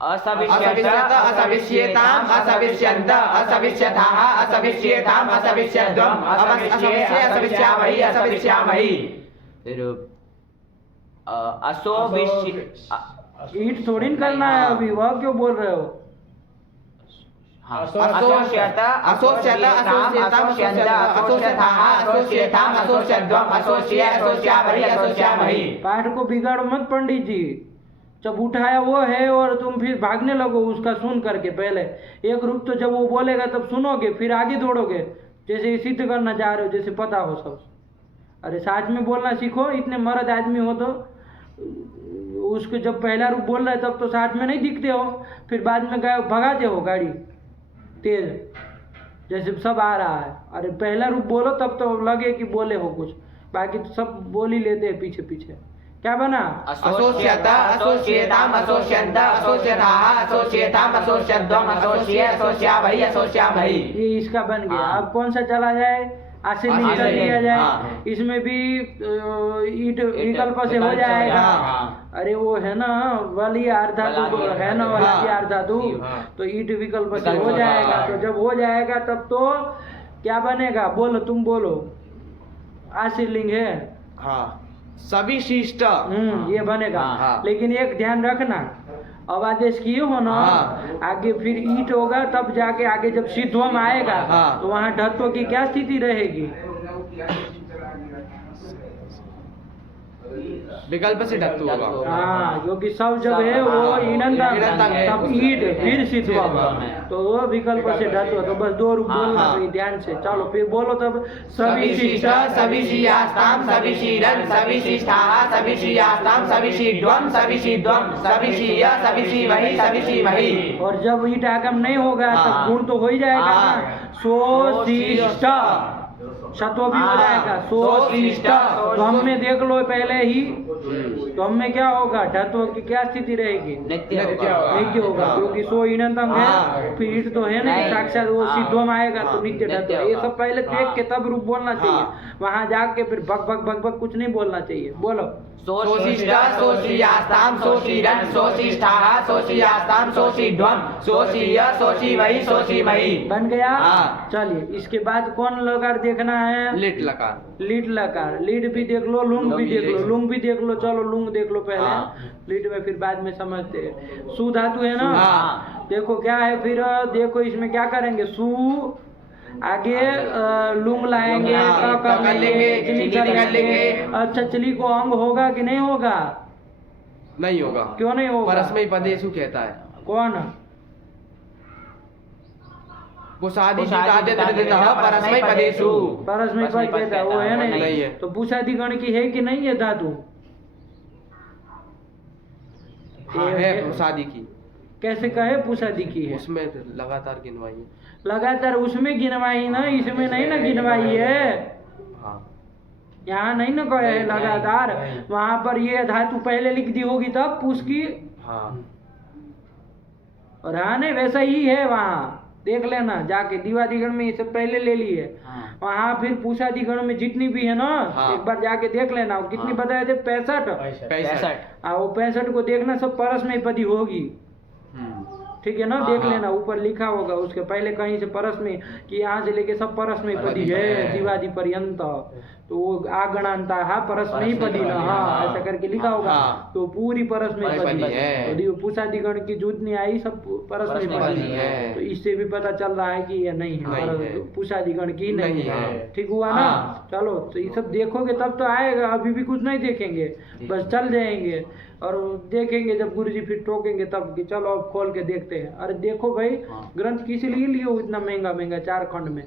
असविष्यत असविष्येताम असविष्यन्त असविष्यथाः असविष्येताम असविष्यद्वम् असविष्ये असविष्यामहि असविष्यामहि। फिर असोविष्य। ईट थोड़ी न करना है अभी, वह क्यों बोल रहे हो? हाँ, असोष्यत असोष्यत असोष्येताम असोष्यथाः असोष्येताम असोष्यद्वम् असोष्ये असोष्यामहि असोष्यामहि। पाठ को बिगाड़ो मत पंडित जी। जब उठाया वो है और तुम फिर भागने लगो उसका सुन करके। पहले एक रूप तो जब वो बोलेगा तब सुनोगे, फिर आगे दौड़ोगे, जैसे सिद्ध करना चाह रहे हो, जैसे पता हो सब। अरे साथ में बोलना सीखो। इतने मर्द आदमी हो तो उसके जब पहला रूप बोल रहा है तब तो साथ में नहीं दिखते हो, फिर बाद में भगाते हो गाड़ी तेज, जैसे सब आ रहा है। अरे पहला रूप बोलो तब तो लगे कि बोले हो कुछ, बाकी तो सब बोल ही लेते हैं पीछे पीछे। क्या बना? असोष्यत असोष्येताम असोष्यन्त असोष्यथाः असोष्येताम असोष्यद्वम् असोष्ये असोष्यामहि असोष्यामहि। ये इसका बन गया। हाँ। अब कौन सा चला जाए? आशीर्वाद आशीर्वाद लिया जाए। हाँ। इसमें भी ईट विकल्प से हो जाएगा। हाँ। अरे वो है ना वाली आर्धातु वलादी है ना, हाँ। वाली आर्धातु, हाँ। तो ईट विकल्प से विकल्प हो से, जाएगा। हाँ। तो जब हो जाएगा तब तो क्या बनेगा? बोलो, तुम बोलो। आशीर्लिंग है। हाँ सभी शिष्ट। ये बनेगा। हाँ। लेकिन एक ध्यान रखना, अब आदेश किए हो ना, हाँ। आगे फिर ईट होगा तब जाके आगे जब सिद्धोम आएगा हाँ। तो वहाँ ढत्व की क्या स्थिति रहेगी? विकल्प से धातु होगा। हाँ, क्योंकि सब जब है वो ईनंतंग है। तब ईट फिर सिद्धोम, तो वो विकल्प से धातु है। तो बस 2 रूप बोलना हाँ। चाहिए ध्यान से। चलो फिर बोलो तब। सभी शिष्ट सभी शियास्ताम सभी शीरन सभी शिष्टाः सभी शियास्ताम सभी शीध्वम सभी शीध्वम सभी शीय सभी शीमहि सभी शीमहि। और जब ईट आगम नहीं होगा हाँ। तब गुण तो हो ही जाएगा हाँ। ना। सो शिष्ट शत्व भी हो हाँ। जाएगा। सो शिष्ट। तो हम में देख लो पहले ही, तो हम में क्या होगा? ढत्व की क्या स्थिति रहेगी? नित्य नित्य होगा। नित्य होगा, क्योंकि सो ईनंतम है। हाँ। फिर ईट तो है नहीं, साक्षात वो हाँ। सिद्धोम आएगा तो नित्य नित्य ढत्व। ये होगा। सब पहले देख हाँ। के तब रूप बोलना चाहिए। वहां जाके फिर भग भग भग भग कुछ नहीं बोलना चाहिए। बोलो। सो शिष्ट सो शियास्ताम सो शीरन सो शिष्टाः सो शियास्ताम सो शीध्वम सो शीय सो शीमहि सो शीमहि। बन गया। हाँ। चलिए इसके बाद कौन लकार देखना है? लिट लकार। लीड लकार। लीड भी देख लो, लुंग भी देख लो। लुंग भी देख लो। चलो लुंग देख लो पहले। हाँ। लीड में फिर बाद में समझते हैं। सु धातु है ना। हाँ। देखो क्या है फिर, देखो इसमें क्या करेंगे? सु आगे लुंग लाएंगे, हाँ, क कर लेंगे, चली कर कर लेंगे। लेंगे। अच्छा चली को अंग होगा कि नहीं होगा? नहीं होगा। क्यों नहीं होगा? परस्मैपदेषु पदेषु कहता है। कौन? पुषादि जितादितः परस्मै पदेषु। परस्मै पद कहता है, वो है नहीं नहीं। है। तो पुषादि गण की है कि नहीं है धातु? हाँ है पुषादि की। कैसे कहे पुषादि की है? उसमें लगातार गिनवाई है। लगातार उसमें गिनवाई ना, इसमें नहीं ना गिनवाई है। हाँ यहाँ नहीं ना कहे है लगातार। वहां पर ये धातु पहले लिख दी होगी तब पुष की। हाँ और हाँ नहीं वैसा ही है। वहाँ देख लेना जाके, दिवादिगण में ये सब पहले ले ली है। हाँ। वहाँ फिर पुषादिगण में जितनी भी है ना, हाँ। एक बार जाके देख लेना। वो कितनी हाँ। बताए थे? 65। 65। वो 65 को देखना, सब परस्मय पदी होगी। ठीक है ना। हाँ, देख हाँ। लेना ऊपर लिखा होगा उसके पहले कहीं से परस्मय कि यहाँ से लेके सब परस्मय पदी है दिवादी पर्यंत। तो वो आगणांता परस्मय पदी ना, हाँ ऐसा करके लिखा होगा। हाँ। तो पूरी परस्मय पदी है। तो पुषादिगण की जितनी आई सब परस्मय परस्मय पदी पदी है। है। तो इससे भी पता चल रहा है कि ये नहीं नहीं है, है। पुषादिगण की नहीं नहीं है। है। ठीक हुआ ना। हाँ। चलो तो ये सब देखोगे तब तो आएगा, अभी भी कुछ नहीं देखेंगे, बस चल जाएंगे और देखेंगे जब गुरुजी फिर टोकेंगे तब कि चलो अब खोल के देखते हैं। अरे देखो भाई, हाँ। ग्रंथ किस लिए लिए हो इतना महंगा महंगा 4 खंड में?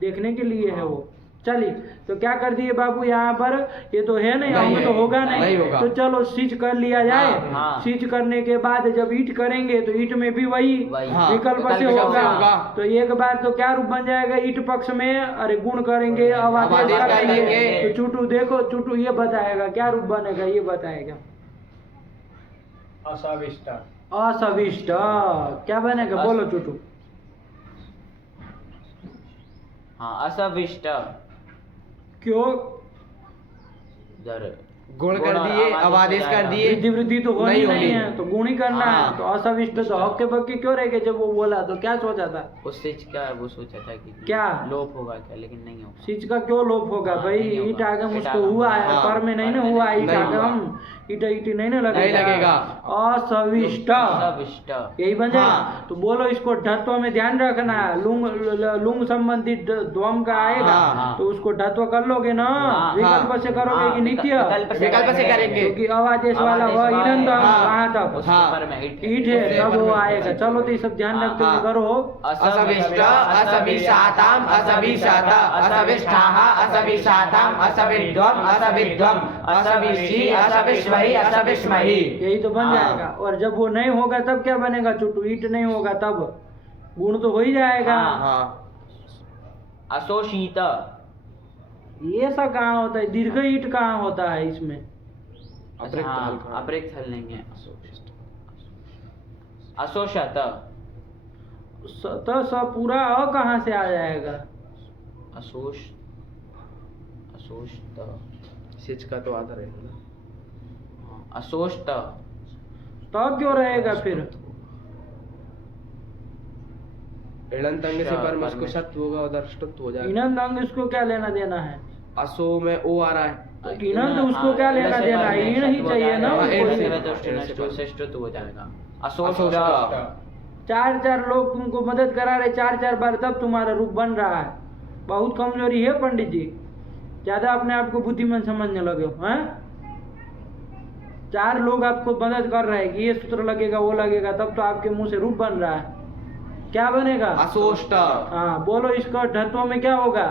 देखने के लिए है वो। चलिए तो क्या कर दिए बाबू यहाँ पर? ये तो है नहीं, नहीं अंग तो है। होगा नहीं नहीं, होगा। तो चलो सींच कर लिया जाए। हाँ। सींच करने के बाद जब ईट करेंगे तो ईट में भी वही हाँ। विकल्प से विकल्प से होगा। होगा। तो एक बार तो क्या रूप बन जाएगा ईट पक्ष में? अरे गुण करेंगे, अब आदेश आदेश करेंगे। करेंगे। तो चुटू देखो, चुटू ये बताएगा क्या रूप बनेगा, ये बताएगा। असाविष्ट। असविष्ट क्या बनेगा? बोलो चुटू। हाँ असविष्ट। क्यों? इधर गुण कर दिए, अब आदेश कर दिए। वृद्धि वृद्धि तो होनी नहीं नहीं होनी। है, तो गुण ही करना है। हाँ। तो असविष्ट तो हक्के बक्के क्यों रह गए? जब वो बोला तो क्या सोचा था? उससे क्या वो सोचा था कि क्या? लोप होगा क्या, लेकिन नहीं होगा। सीच का क्यों लोप होगा हाँ, भाई? नहीं होगा। ईट आगम ईट उसको आगम। हुआ है, हाँ। पर में नहीं ना हुआ ईट नहीं आगम। ईटा ईटी नहीं ना लगेगा। नहीं लगेगा। असविष्ट असविष्ट। यही बन जाएगा। हाँ। तो बोलो इसको ढत्व में ध्यान रखना है। लुंग संबंधित ध्वम का आएगा हाँ। तो उसको ढत्व कर लोगे ना। हाँ। विकल्प से करोगे हाँ, कि नित्य? विकल्प से करेंगे। क्योंकि अवादेश वाला हुआ ईनंद वहां तक हाँ। पर में ईट ईट है तब वो आएगा। चलो तो ये सब ध्यान रखते हुए हाँ। करो। असविष्ट असविषाताम असविषात असविष्ठाः असविषाताम असविध्वम असविध्वम असविषी असविष्महि असविष्महि। यही तो बन हाँ। जाएगा। और जब वो नहीं होगा तब क्या बनेगा चुटू? ईट नहीं होगा तब गुण तो हो ही जाएगा। हाँ। हाँ असोषित। ये सब कहाँ होता है? दीर्घ ईट कहाँ होता है इसमें? अतिरिक्त हाँ, हल्का। अतिरिक्त हल नहीं है। असोषत। तो सब पूरा अ कहाँ से आ जाएगा? असोष असोषत। सिच का तो आधा रहेगा ना। असोष्ट। तो क्यों रहेगा फिर? इड़ंत अंग से पर उसको सत्व होगा, उधर ष्टत्व हो जाएगा। ईनंद अंग इसको क्या लेना देना है? असो में ओ आ रहा है। तो ईनन तो उसको क्या लेना देना, ईण ही चाहिए ना। अशिष्ट हो जाएगा। असोष्ट। चार चार लोग तुमको मदद करा रहे, चार चार बार, तब तुम्हारा रूप बन रहा है। बहुत कमजोरी है पंडित जी, ज्यादा अपने आप को बुद्धिमान समझने लगे हो, हैं? चार लोग आपको मदद कर रहे हैं कि ये सूत्र लगेगा वो लगेगा, तब तो आपके मुंह से रूप बन रहा है। क्या बनेगा? असोष्ट। हाँ बोलो, इसका ढत्वों में क्या होगा?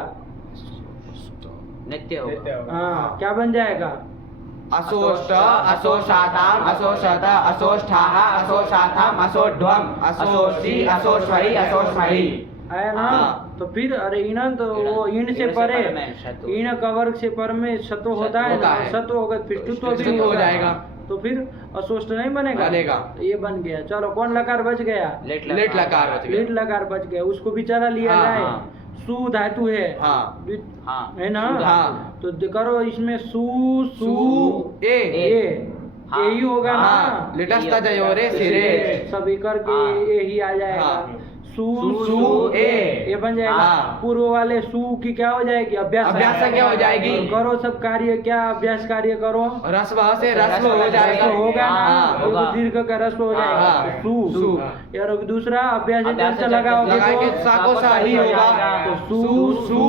नित्य होगा। हाँ क्या बन जाएगा? असोष्ट, असोषाताम, असोषत, असोष्ठाः, असोषाथाम, असोध्वम, असोषी, असोष्वरी, असोष्मही। है ना? हाँ। तो फिर अरे ईण तो वो ईण से परे, ईण का वर्ग से पर में सत्व होता है ना, सत्व होगा फिर टुत्व भी हो जाएगा। तो फिर असोष्ट नहीं बनेगा? बनेगा। ये बन गया। चलो कौन लकार बच गया? लेट लेट लकार बच गया। लेट लकार बच गया, उसको भी चला लिया हाँ, जाए। हाँ। सु धातु है, हाँ। हाँ। है ना? हाँ। तो करो इसमें सु सु ए। हाँ। यही होगा ना। हाँ। लिटस्ता जयोरे सिरे। सभी करके हाँ। यही आ जाएगा। हाँ। सु सु ए। ये बन जाएगा। हाँ। पूर्व वाले सु की क्या हो जाएगी? अभ्यास अभ्यास संज्ञा हो जाएगी। करो सब कार्य, क्या अभ्यास कार्य करो। रस्व से रस्व हो जाएगा। रस्व होगा ना, हाँ, ये होगा। दीर्घ का रस्व हो जाएगा। हाँ। सु सु। और दूसरा अभ्यास अभ्यास से लगाओगे लगाएंगे तो सा को सा ही होगा। तो सु सु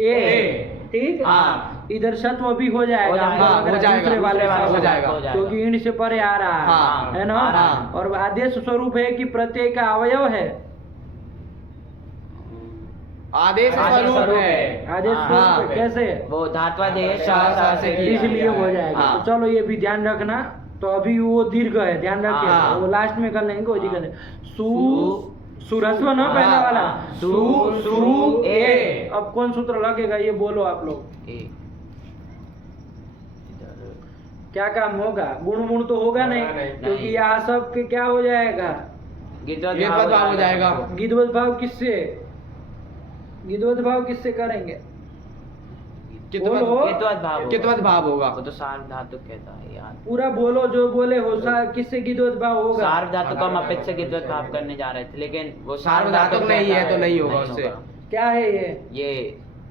ए। ठीक। हाँ। इधर सत्व भी हो जाएगा। हो जाएगा, हमको लग रहा है हो जाएगा, दूसरे वाले हो से जाएगा। क्योंकि ईण से परे आ रहा है। हाँ। है ना? हाँ। और आदेश स्वरूप है कि प्रत्यय का अवयव है। आदेश स्वरूप है। आदेश हाँ। स्वरूप है। कैसे? वो धात्वादेश से किया इसलिए हो जाएगा। हाँ। तो चलो ये भी ध्यान रखना। तो अभी वो दीर्घ है, ध्यान रखिए। हाँ। वो लास्ट में कर लेंगे, कोई दिक्कत नहीं। सु सुरस्व ना पहला वाला। सु सु ए। अब कौन सूत्र लगेगा ये बोलो आप लोग। क्या काम होगा? गुण गुण तो होगा नहीं, क्योंकि यहाँ सब के क्या हो जाएगा? गिद्वत भाव हो जाएगा। गिद्वत भाव किससे? गिद्वत भाव किससे करेंगे? बोलो। कितवत भाव होगा। वो तो सार्व धातु कहता है यार। पूरा बोलो जो बोले हो। किससे गिद्वत भाव होगा? सार्व धातु को हम अपित से गिद्वत भाव करने जा रहे थे, लेकिन वो सार्वधातुक नहीं है तो नहीं होगा उससे। क्या है ये?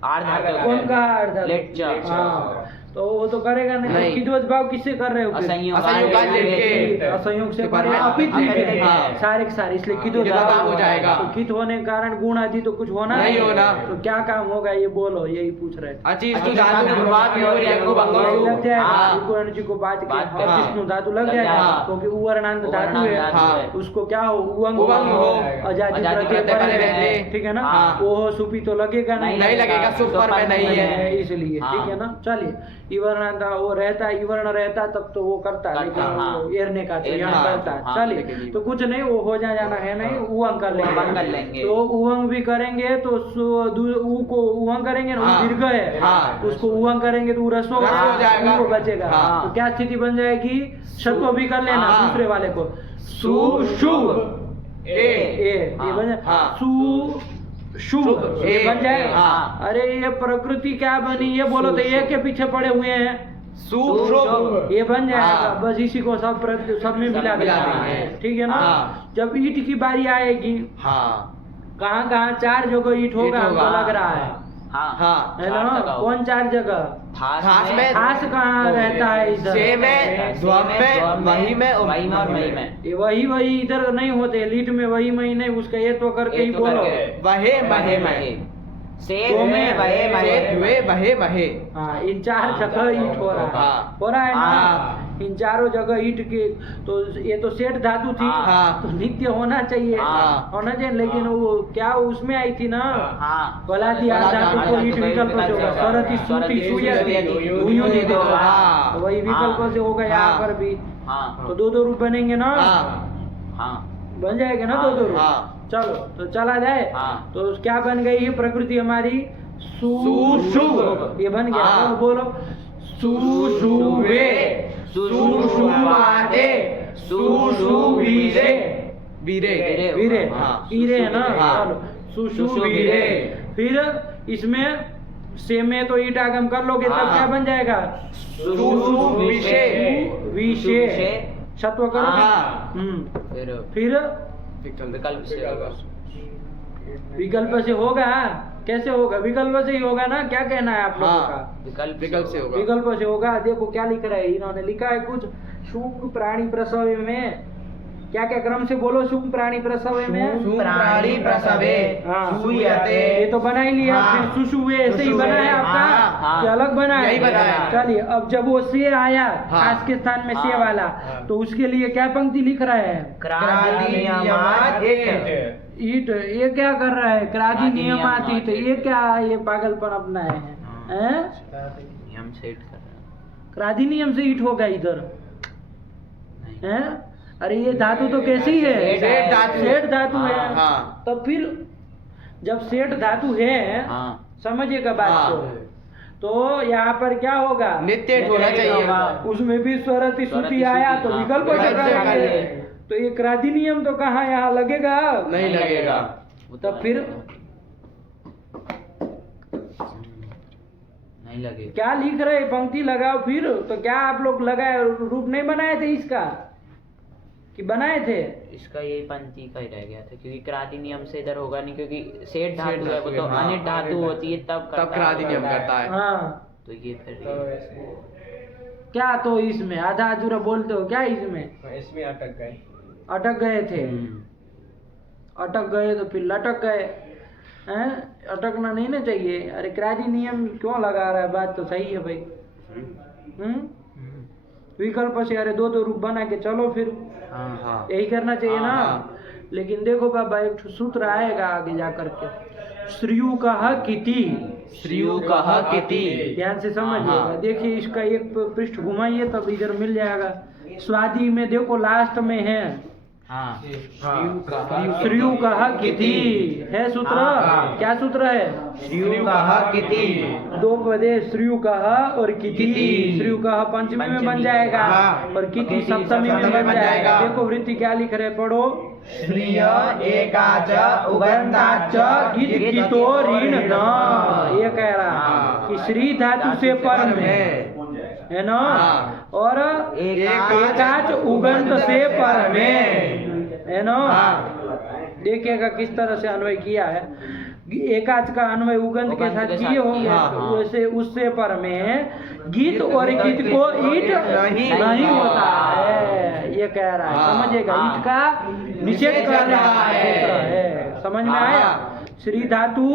आर्ध धातु कौन का अर्ध? लेट च। हाँ, तो वो तो करेगा नहीं। नहीं। तो गिद्वत भाव किससे कर रहे हो फिर? असंयोग असंयोग का लेट के। असंयोग से पर परे अपित अपित है। है। सारे के सारे, इसलिए गिद्वत गिद्वत भाव भाव हो जाएगा। तो कित होने के कारण गुण आदि तो कुछ होना नहीं होना। तो क्या काम होगा ये बोलो, यही पूछ रहे हैं। अचिष्टु धातु गुणवाद वियोग यज्ञ भंगो। यही लग जाएगा। हाँ। इक्वल जी को बात बात के हाँ। जिष्णु धातु लग लग जाएगा, जाएगा। क्योंकि उवर्णांत धातु है। हाँ। उसको क्या हो? उवंग उवंग हो। अजाति अजाति प्रत्यय प्रत्यय पर रहते। रहते। ठीक है ना? हाँ। वो हो सुपी तो लगेगा नहीं। नहीं लगेगा, सुप पर में नहीं है। इसलिए हाँ। ठीक है ना? चलिए, इवर्णांत वो रहता, इवर्ण रहता तब तो वो करता, लेकिन हाँ। वो एरने का तो एरने यहाँ का, करता है। हाँ, चलिए, लेकिन तो कुछ नहीं, वो हो जाना है नहीं, उवंग कर उवंग कर लेंगे। तो उवंग भी करेंगे तो उ को उवंग करेंगे ना, हाँ। वो दीर्घ है। हाँ। उसको उवंग करेंगे तो रस्व रस्व हो जाएगा। वो बचेगा। हाँ। तो क्या स्थिति बन जाएगी? शत्व भी कर लेना हाँ। दूसरे वाले को। सु शुभ ए। ये बन जाए। हाँ। सु शुभ ये बन जाए। हाँ। अरे ये प्रकृति क्या बनी ये बोलो, तो एक के पीछे पड़े हुए हैं। शुभ ये बन जाएगा। हाँ। बस इसी को सब में मिला मिला देना देंगे। है। ठीक है ना? हाँ। जब ईट की बारी आएगी, हाँ। कहाँ कहाँ चार जगह ईट होगा, ईंट हमको होगा। लग रहा है। हाँ हाँ। है चार ना? जगह कौन चार जगह? घास में। घास कहाँ रहता है इधर? से में, ध्वम में, वही में और वही में और मई में। ये वही इधर नहीं होते। लीट में वही मही नहीं, उसका ये तो करके ही तो बोलो। करके। वहे महे में। से दो में में वहे से महे। हुए वहे महे। हाँ, इन चार जगह ईट हो रहा है। हाँ। हो रहा है ना? हाँ। इन चारों जगह ईट के। तो ये तो सेठ धातु थी। हाँ। तो नित्य होना चाहिए। हाँ। होना चाहिए, लेकिन वो क्या उसमें आई थी ना? हाँ बलादी आर धातु को ईट विकल्प से होगा। सरति सूति सुयति उयुनि दो। हाँ। तो वही विकल्प से होगा यहाँ पर भी। हाँ तो दो रूप बनेंगे ना? हाँ। हाँ बन जाएगा ना दो रूप? हाँ। चलो तो चला जाए। हाँ। तो क्या बन गई है प्रकृति हमारी? सुशुभ। ये बन गया। हाँ। बोलो सुशुभे। सुशुभाते। सुशुभीरे। वीरे। वीरे। हाँ। ईरे है ना? हाँ। चलो सुशुवीरे। फिर इसमें से में तो ईट आगम कर लोगे तब हाँ। क्या बन जाएगा? सुशुभिषे। विषे। सत्व करो। हाँ। फिर विकल्प से होगा। विकल्प से होगा? कैसे होगा? विकल्प से ही होगा ना? क्या कहना है आप लोगों हाँ। का? विकल्प से होगा। विकल्प से होगा। देखो क्या लिख रहा है, इन्होंने लिखा है कुछ शुभ प्राणी प्रसव में, क्या क्या क्रम से बोलो, शुभ प्राणी प्रसव में, प्राणी प्रसवे हाँ। सूयते। ये तो बना ही लिया। हाँ। फिर सुषुवे ऐसे ही बना है आपका, हाँ। कि अलग बना है? यही बना है। चलिए, अब जब वो से आया हाँ। खास के स्थान में से हाँ। वाला, तो उसके लिए क्या पंक्ति लिख रहा है? क्रादि नियमात इट। ईट। ये क्या कर रहा है? क्रादि क्रादि नियमात नियमात ईट। ये क्या, ये पागलपन अपनाए हैं? हैं? नियम से इट कर रहा है। क्रादि नियम से ईट होगा इधर? नहीं। हैं? अरे ये धातु तो कैसी है? सेठ धातु। सेठ धातु है। हाँ। तब फिर जब सेठ धातु है, हाँ। समझिएगा बात हाँ। को, तो यहाँ पर क्या होगा? नित्य होना चाहिए। उसमें भी स्वरति श्रुति आया तो हाँ। विकल्प से विकल्प से करेंगे। करेंगे। तो ये क्रादि नियम तो कहाँ यहाँ लगेगा? नहीं लगेगा। वो तो तब फिर नहीं लगेगा। क्या लिख रहे? पंक्ति लगाओ फिर। तो क्या आप लोग लगाए, रूप नहीं बनाए थे इसका कि बनाए थे? इसका यही पंक्ति का ही रह गया था, क्योंकि क्रादि नियम से इधर होगा नहीं, क्योंकि सेठ धातु है, वो तो हाँ। अनिट धातु होती है तब करता तब क्रादि नियम करता है। हाँ। तो ये फिर क्या तो इसमें आधा अधूरा बोलते हो क्या? इसमें इसमें अटक गए। अटक गए थे। अटक गए तो फिर लटक गए हैं? अटकना नहीं ना चाहिए। अरे क्रादि नियम क्यों लगा रहा है? बात तो सही है भाई। विकल्प से अरे दो रूप बना के चलो फिर, हाँ। यही करना चाहिए ना। हाँ। लेकिन देखो बाबा, एक सूत्र आएगा आगे जा करके, श्रीयु कहा किति। श्रीयु कहा किति। ध्यान से समझिएगा। हाँ। देखिए इसका एक पृष्ठ घुमाइए तब इधर मिल जाएगा। स्वादी में देखो लास्ट में है हाँ। श्रीयु कहा किति है सूत्र। हाँ। क्या सूत्र है? श्रीयु कहा किति। दो पदे श्रीयु कहा और किति। किति। श्रीयु कहा पंचमी में बन जाएगा हाँ। और किति किति सप्तमी में सप्तमी बन जाएगा। देखो वृत्ति क्या लिख रहे, पढ़ो। श्रिय एकाच उगंताच गीत गीतो ऋण न। ये कह रहा हाँ। कि श्री धातु से पर में है ना, हाँ। और एकाच उगंत से पर में है ना। देखिएगा किस तरह से अन्वय किया है। एकाच का अन्वय उगंत के साथ किए होंगे, हाँ। वैसे उससे पर में गीत और गीत को ईट नहीं होता है, ये कह रहा है। हाँ। समझिएगा, हाँ। ईट का निषेध करने का सूत्र है। समझ में आया? श्री धातु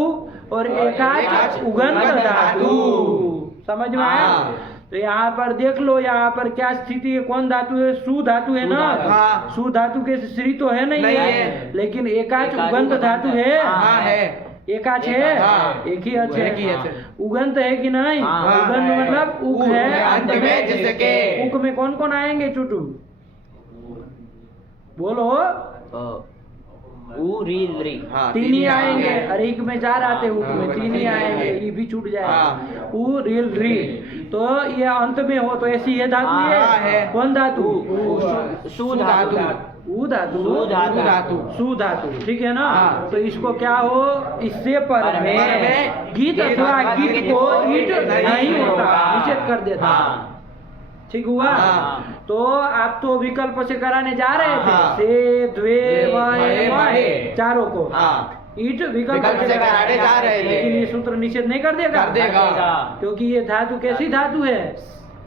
और एकाच उगंत धातु, समझ में आया? तो यहाँ पर देख लो, यहाँ पर क्या स्थिति है, कौन धातु है? सु धातु है ना। हाँ। सु धातु के श्री तो है नहीं है, लेकिन एकाच उगंत धातु है। हाँ है। एकाच है। हाँ। एक ही अच्छे एक ही अच्छे। उगंत है कि नहीं? हाँ। उगंत मतलब उक उक है है अंत में जिसके। उक में कौन कौन आएंगे चुटू? बोलो। उ री री। हाँ, तीन ही आएंगे। अरे एक में चार आते, उक में हाँ, तीन ही तीन आएंगे, आएंगे। ये भी छूट जाएगा। हाँ। उ रिल री, तो ये अंत में हो तो ऐसी ये धातु हाँ, है। है। कौन धातु? सु धातु। उ धातु। सु धातु। सु धातु, ठीक है ना। हाँ। तो इसको क्या हो, इससे पर में गीत अथवा गीत को ईट नहीं होता, निषेध कर देता। हाँ। ठीक हुआ। हाँ। तो आप तो विकल्प से कराने जा रहे थे। हाँ। से द्वे वहे, वहे। चारों को हाँ। ईट विकल्प से कराने जा रहे थे। लेकिन ये सूत्र निषेध नहीं कर देगा। कर देगा। क्योंकि ये धातु कैसी धातु है?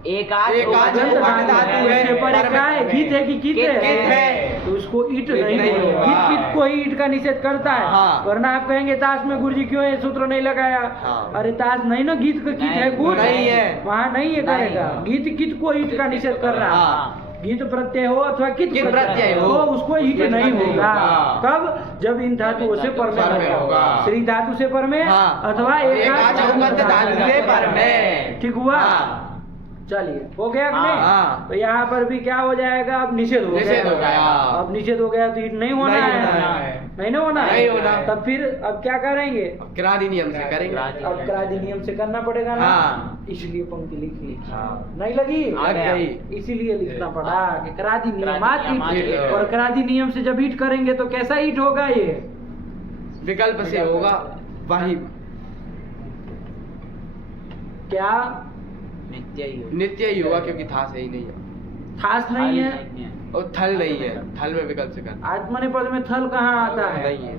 एकाच एकाच उगंत उगंत धातु है। इससे पर क्या है? गीत है कि कित कित है? है। तो उसको ईट ईट नहीं नहीं बोलेगा। होगा। गीत कित को ही ईट का निषेध करता है। हाँ। वरना आप कहेंगे ताश में गुरुजी क्यों ये सूत्र नहीं लगाया? हाँ। अरे ताश नहीं ना, गीत का गीत है, कुछ नहीं है। वहाँ नहीं ये नहीं। करेगा। गीत कित को ईट का निषेध कर रहा है। हाँ। गीत प्रत्यय हो अथवा कित कित प्रत्यय हो, तो उसको ईट नहीं होगा। होगा। कब? जब इन धातुओं से पर में पर में होगा। श्री धातु से पर में हाँ। अथवा एकाच उगंत धातु से पर में। ठीक हुआ। हाँ। चलिए, हो गया कि हाँ। नहीं? हाँ। तो यहाँ पर भी क्या हो जाएगा? अब निषेध हो निषेध हो गया। गया। अब निषेध हो गया तो ईट नहीं होना नहीं है। होना है। नहीं ना होना है। नहीं होना। तब फिर अब क्या करेंगे? क्रादि नियम से करेंगे। अब क्रादि नियम से करना पड़ेगा ना। हाँ। इसलिए पंक्ति लिखी। हाँ। नहीं लगी? आ गया। इसीलिए लिखना पड़ा कि क्रादि नियमात नियमात ईट। ईट। और क्रादि नियम से जब ईट करेंगे तो कैसा ईट होगा ये? विकल्प से होगा वही क्या? नित्य ही हो। नित्य ही होगा, क्योंकि था सही नहीं है खास नहीं है। और थल नहीं है। थल में विकल्प से करना आत्मनेपद में थल कहाँ आता है? नहीं है।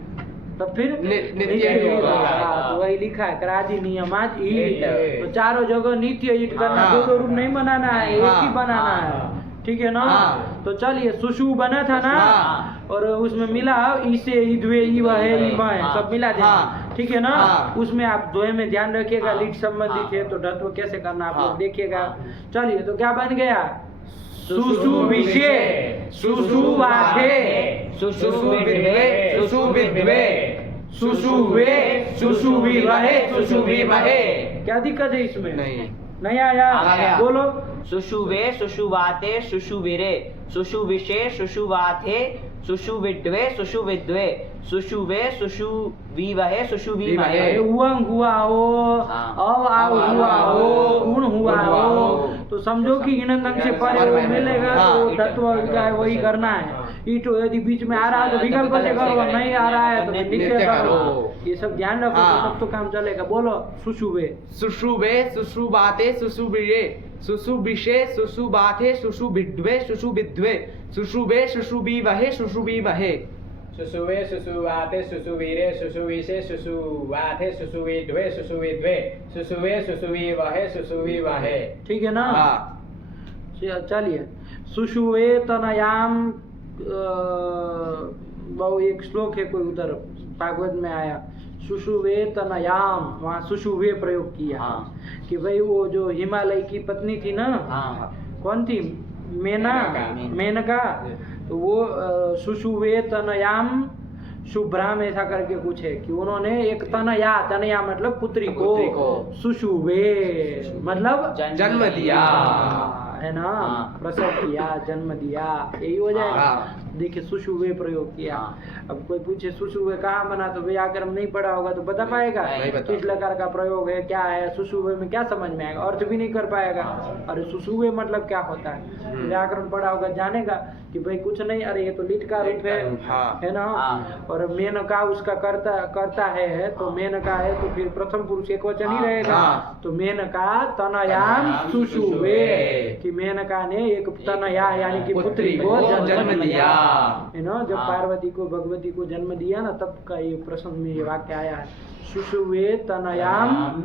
तब फिर नित्य होगा। हाँ, तो वही लिखा है क्रादि नियमात ईट। ईट। तो चारों जगह नित्य ईट करना, हाँ। दो रूप नहीं बनाना है, एक ही बनाना हाँ। है, ठीक है ना। हाँ। तो चलिए सुषु बना था ना, हाँ। और उसमें मिला इसे इद्वे इवा है इवा है, हाँ। सब मिला देना, हाँ। ठीक है ना। हाँ। उसमें आप द्वय में ध्यान रखिएगा, हाँ। लिट संबंधित हाँ। है तो ढत्व कैसे करना आप लोग हाँ। देखिएगा। चलिए तो क्या बन गया, सुषु विषय सुषुवाधे सुषुविद्वे सुषुविद्वे सुषुवे सुषुविवहे सुषुविमहे। क्या दिक्कत है इसमें? नहीं आया? आ गया। बोलो। सुषुवे सुषुवाते सुषुविरे सुषुविषे सुषुवाथे सुषुविद्वे सुषुविद्वे सुषुवे सुषुविवहे सुषुविमहे। अरे उवंग हुआ हो, हाँ। अव आव हुआ हो, गुण हुआ हो, तो समझो कि इन अंग से परे वो मिलेगा, तो हाँ। तत्व का वही करना है। ईटो यदि बीच में आ रहा है तो विकल्प से करो, नहीं आ रहा है तो नित्य करो। ये सब ध्यान रखो, हाँ। तब तो काम चलेगा। बोलो सुषुवे सुषुवे सुषुवाते सुषुविरे सुषुविषे सुषुवाथे सुषुविद्वे सुषुविद्वे सुषुवे सुषुविवहे सुषुविमहे। सुसुवे सुसुवाते सुसुवीरे सुसुविषे सुसुवाथे सुसुविद्वे सुसुविद्वे सुसुवे सुसुविवहे सुसुविवहे। ठीक है ना। हाँ। चलिए सुषुवे तनयाम, बहु एक श्लोक है कोई उधर भागवत में आया, सुषुवे तनयाम, वहाँ सुषुवे प्रयोग किया। हाँ। कि भाई वो जो हिमालय की पत्नी थी ना, हाँ। कौन थी, मेनका, तो वो सुषुवे तनयाम शुभ्राम ऐसा करके कुछ है कि उन्होंने एक तनया मतलब पुत्री को सुषुवे मतलब जन्म दिया, है ना, हाँ। प्रसव किया, जन्म दिया, यही हो जाएगा। हाँ। देखिए सुषुवे प्रयोग किया। हाँ। अब कोई पूछे सुषुवे कहाँ बना, तो व्याकरण नहीं पढ़ा होगा तो बता पाएगा नहीं बता। किस लकार का प्रयोग है, क्या है, सुषुवे में क्या समझ में आएगा, अर्थ भी नहीं कर पाएगा। अरे सुषुवे मतलब क्या होता है, व्याकरण पढ़ा होगा जानेगा कि भाई कुछ नहीं, अरे ये तो लिट का रूप है, हाँ। है ना। हाँ। और मेनका उसका करता है, तो मेनका है तो फिर प्रथम पुरुष एक वचन ही हाँ। रहेगा। हाँ। तो मेनका तनयाम सुषुवे, कि मेनका ने एक तनया यानी कि पुत्री को जन्म दिया, है ना। जब हाँ। पार्वती को भगवती को जन्म दिया ना, तब का ये प्रसंग में ये वाक्य आया है, सुषुवे तनयाम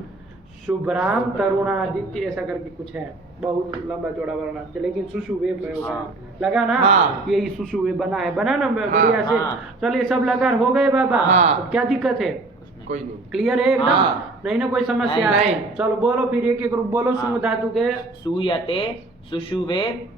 शुभ्राम तरुणादित्य, ऐसा करके कुछ है, बहुत लंबा चौड़ा वर्णन है, लेकिन सुषुवे प्रयोग है। हाँ। लगा ना। हाँ। यही सुषुवे बना ना बढ़िया से। हाँ। चलिए सब लकार हो गए बाबा। हाँ। अब क्या दिक्कत है, कोई नहीं। क्लियर है एकदम। हाँ। नहीं ना कोई समस्या नहीं, है। चलो बोलो फिर एक एक रूप बोलो। हाँ। सुम धातु के सूयते सुषुवे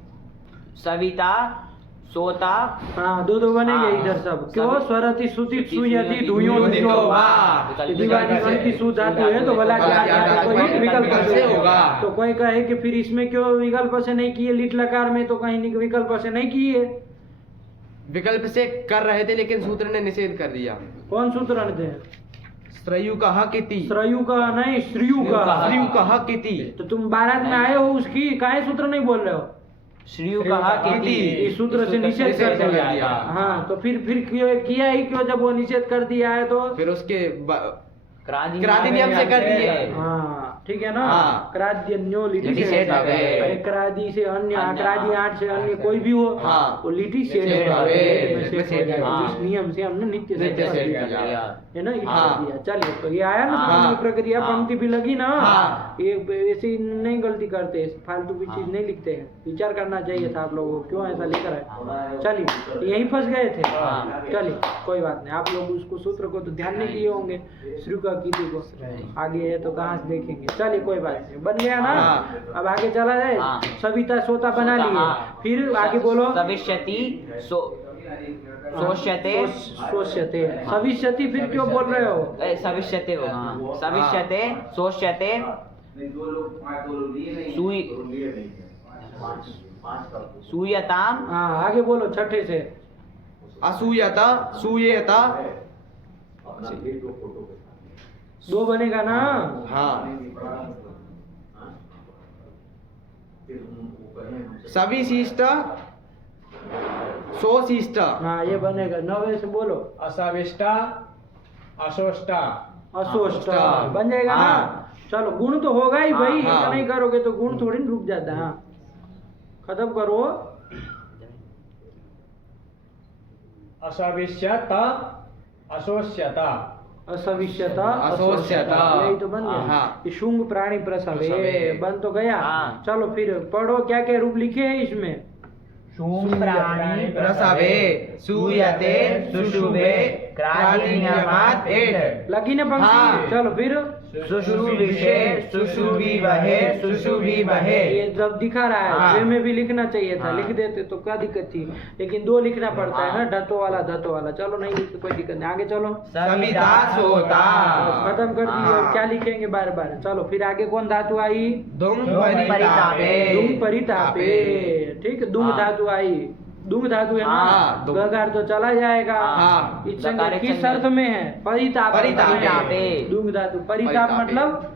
सविता सोता। हाँ दो बनेंगे हाँ। इधर सब। क्यों सभी- स्वरति सुति सुति, सुयति सुयति, दुयो दुयो दितो दितो वा। वा। दिवाली गण की सु धातु है तो भला क्या भला कोई क्या विकल्प से होगा। तो कोई कहे कि फिर इसमें क्यों विकल्प से नहीं किए, लिट लकार में तो कहीं नहीं विकल्प से नहीं किए। विकल्प से कर रहे थे लेकिन सूत्र ने निषेध कर दिया। कौन सूत्र थे? श्रयु कहा किति, श्रयु का नहीं, श्रीयु का। श्रयु कहा किति। तो तुम बारात में आए हो उसकी काहे सूत्र नहीं बोल रहे हो? श्रीयु कहा किति। इस सूत्र से निषेध कर दिया। हाँ तो फिर किया ही क्यों जब वो निषेध कर दिया है तो? फिर उसके क्रादि नियम से कर दिए। हाँ ठीक है ना। हाँ। क्राद्यन्यो लिटि लिटि से सेठ भवे। अरे क्रादि से अन्य, अन्य, क्रादि आठ से अन्य कोई भी हो, हाँ। वो लिटि सेठ सेठ भवे। भवे। इसमें सेठ हो जाएगा। हाँ। इस नियम से हमने नित्य सेठ नित्य कर सेठ दिया। कर दिया। है ना, इट हाँ। कर दिया। चलिए तो ये आया ना हाँ। समझ में प्रक्रिया, हाँ। पंक्ति भी लगी ना। हाँ। ये ऐसी नहीं गलती करते, फालतू की चीज नहीं लिखते हैं, विचार करना चाहिए था आप लोगों को, क्यों ऐसा लिख रहा है। चलिए तो यहीं फंस गए थे। हाँ। चलिए कोई बात नहीं, आप लोग उसको सूत्र को तो ध्यान नहीं दिए होंगे, श्री का कीति को आगे है तो कहाँ से देखेंगे। चलिए कोई बात नहीं, बन गया ना। हाँ। अब आगे चला जाए। हाँ। सविता सोता बना लिए, हाँ। फिर आगे बोलो। सविष्यति सोष्यते सोष्यते, सविष्यति फिर क्यों बोल रहे हो? सविष्यते होगा। सविष्यते सोष्यते सूयताम। हाँ आगे बोलो छठे से। असूयता सूयता। दो बनेगा ना। हाँ। सविशिष्ट सोशिष्ट। हाँ ये बनेगा। नवे से बोलो। असाविष्टा अशोष्टा असोष्ट हाँ। बन जाएगा ना। हाँ। चलो गुण तो होगा ही भाई, हाँ। ऐसा नहीं करोगे तो गुण थोड़ी ना रुक जाता है। हाँ खत्म करो। असाविष्यत अशोष्यता असविष्यता असोष्यता। यही तो बन गया। हाँ। ये शुंग प्राणी प्रसवे प्रसवे। बन तो गया। हाँ। चलो फिर पढ़ो क्या क्या रूप लिखे हैं इसमें। शूम प्राणी प्रसवे सूयते सुषुवे क्रादिन्यमात् एट। लगी ना पंक्ति। हाँ। चलो फिर सुषुविषे सुषुविवहे सुषुविवहे। ये जब दिखा रहा है हाँ। वे में भी लिखना चाहिए था। हाँ। लिख देते तो क्या दिक्कत थी, लेकिन दो लिखना पड़ता है हाँ। ना, धतो वाला। चलो नहीं लिखते कोई दिक्कत नहीं, आगे चलो। सविता सोता। खत्म कर दिए। हाँ। और क्या लिखेंगे बार बार। चलो फिर आगे कौन धातु आई। दुम परितापे। दुंग परितापे। ठीक है, दुंग हाँ। धातु आई। दुंग धातु है ना, हाँ, दुंग। गकार तो चला जाएगा। हाँ। इस गकार संज्ञा एक किस संज्ञा। अर्थ में है। परिताप। परितापे। दुंग धातु परिताप परितापे। मतलब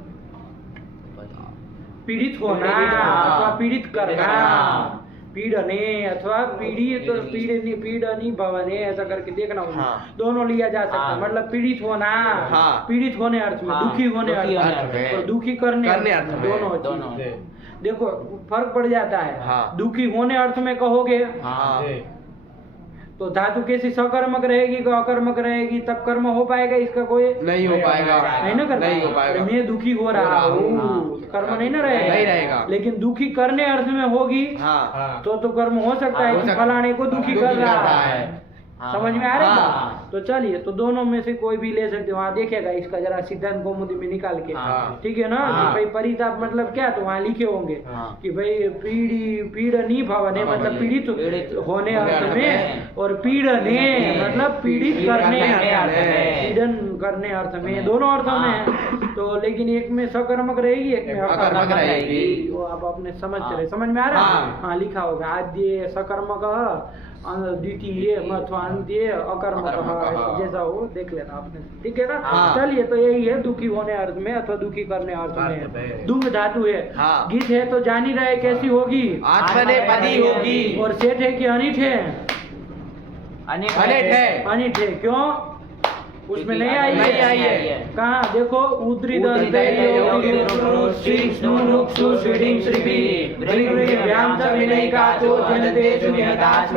पीड़ित होना हाँ। अथवा पीड़ित करना। हाँ। पीड़ने अथवा पीड़ित पीड़नी भवने ऐसा करके देखना उसमें। हाँ। दोनों लिया जा सकता है। हाँ। मतलब पीड़ित होना। हाँ। पीड़ित होने अर्थ में, हाँ। दुखी होने दुखी अर्थ होने में अर्थ में। और दुखी करने अर्थ में। दोनों दोनों। चीज़। देखो फर्क पड़ जाता है। हाँ। दुखी होने अर्थ में कहोगे हाँ। तो धातु कैसी सकर्मक रहेगी कि अकर्मक रहेगी, तब कर्म हो पाएगा इसका कोई नहीं हो पाएगा। नहीं ना कर नहीं हो पाएगा। पाएगा। अरे मैं दुखी हो रहा हूँ, कर्म नहीं ना रहेगा। नहीं रहेगा। लेकिन दुखी करने अर्थ में होगी हाँ। तो कर्म हो सकता है हो कि सकता- फलाने को दुखी कर रहा है। हाँ। समझ में आ रहा है हाँ। बात? तो चलिए, तो दोनों में से कोई भी ले सकते हो। वहाँ देखेगा इसका जरा सिद्धांत कौमुदी में निकाल के। हाँ। ठीक है ना। हाँ। कि भाई परिताप मतलब क्या, तो वहाँ लिखे होंगे हाँ। कि भाई पीड़नी भवने मतलब पीड़ित पीड़ित होने होने अर्थ अर्थ में, में। और पीड़ने मतलब पीड़ित करने अर्थ में। पीड़न करने अर्थ में, दोनों अर्थों में है। तो लेकिन एक में सकर्मक रहेगी, एक में अकर्मक रहेगी। वो आप अपने समझ हाँ। रहे, समझ में आ रहा है। हाँ। हाँ लिखा होगा आद्य सकर्मक द्वितीय अथवा अंत्य अकर्मक, अकर्मक। जैसा हो देख लेना आपने। ठीक है ना। हाँ। चलिए, तो यही है दुखी होने अर्थ में अथवा दुखी करने अर्थ अर्थ में। में। दुंग धातु है। हाँ। गीत है तो जान ही रहे कैसी होगी। आत्मनेपदी होगी। और सेठ है कि अनिठ है। अनेक अनेक है। अनिठ है क्यों, उसमें नहीं आई नहीं आई है। कहाँ देखो उद्री दंते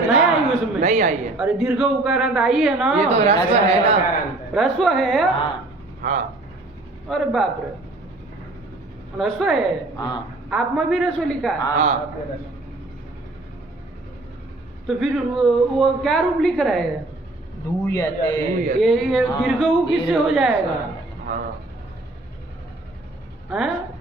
नहीं आई उसमें। नहीं आई है। अरे दीर्घ उकारांत आई है ना। ये तो रस्व है ना। रस्व है। हाँ। हाँ। अरे बाप रे, रस्व है। हाँ। आप में भी रस्व लिखा है। हाँ। तो फिर वो क्या रूप लिख रहे हैं। दूयते। ये हाँ। दीर्घ ऊ किससे हो जाएगा। हाँ। हैं?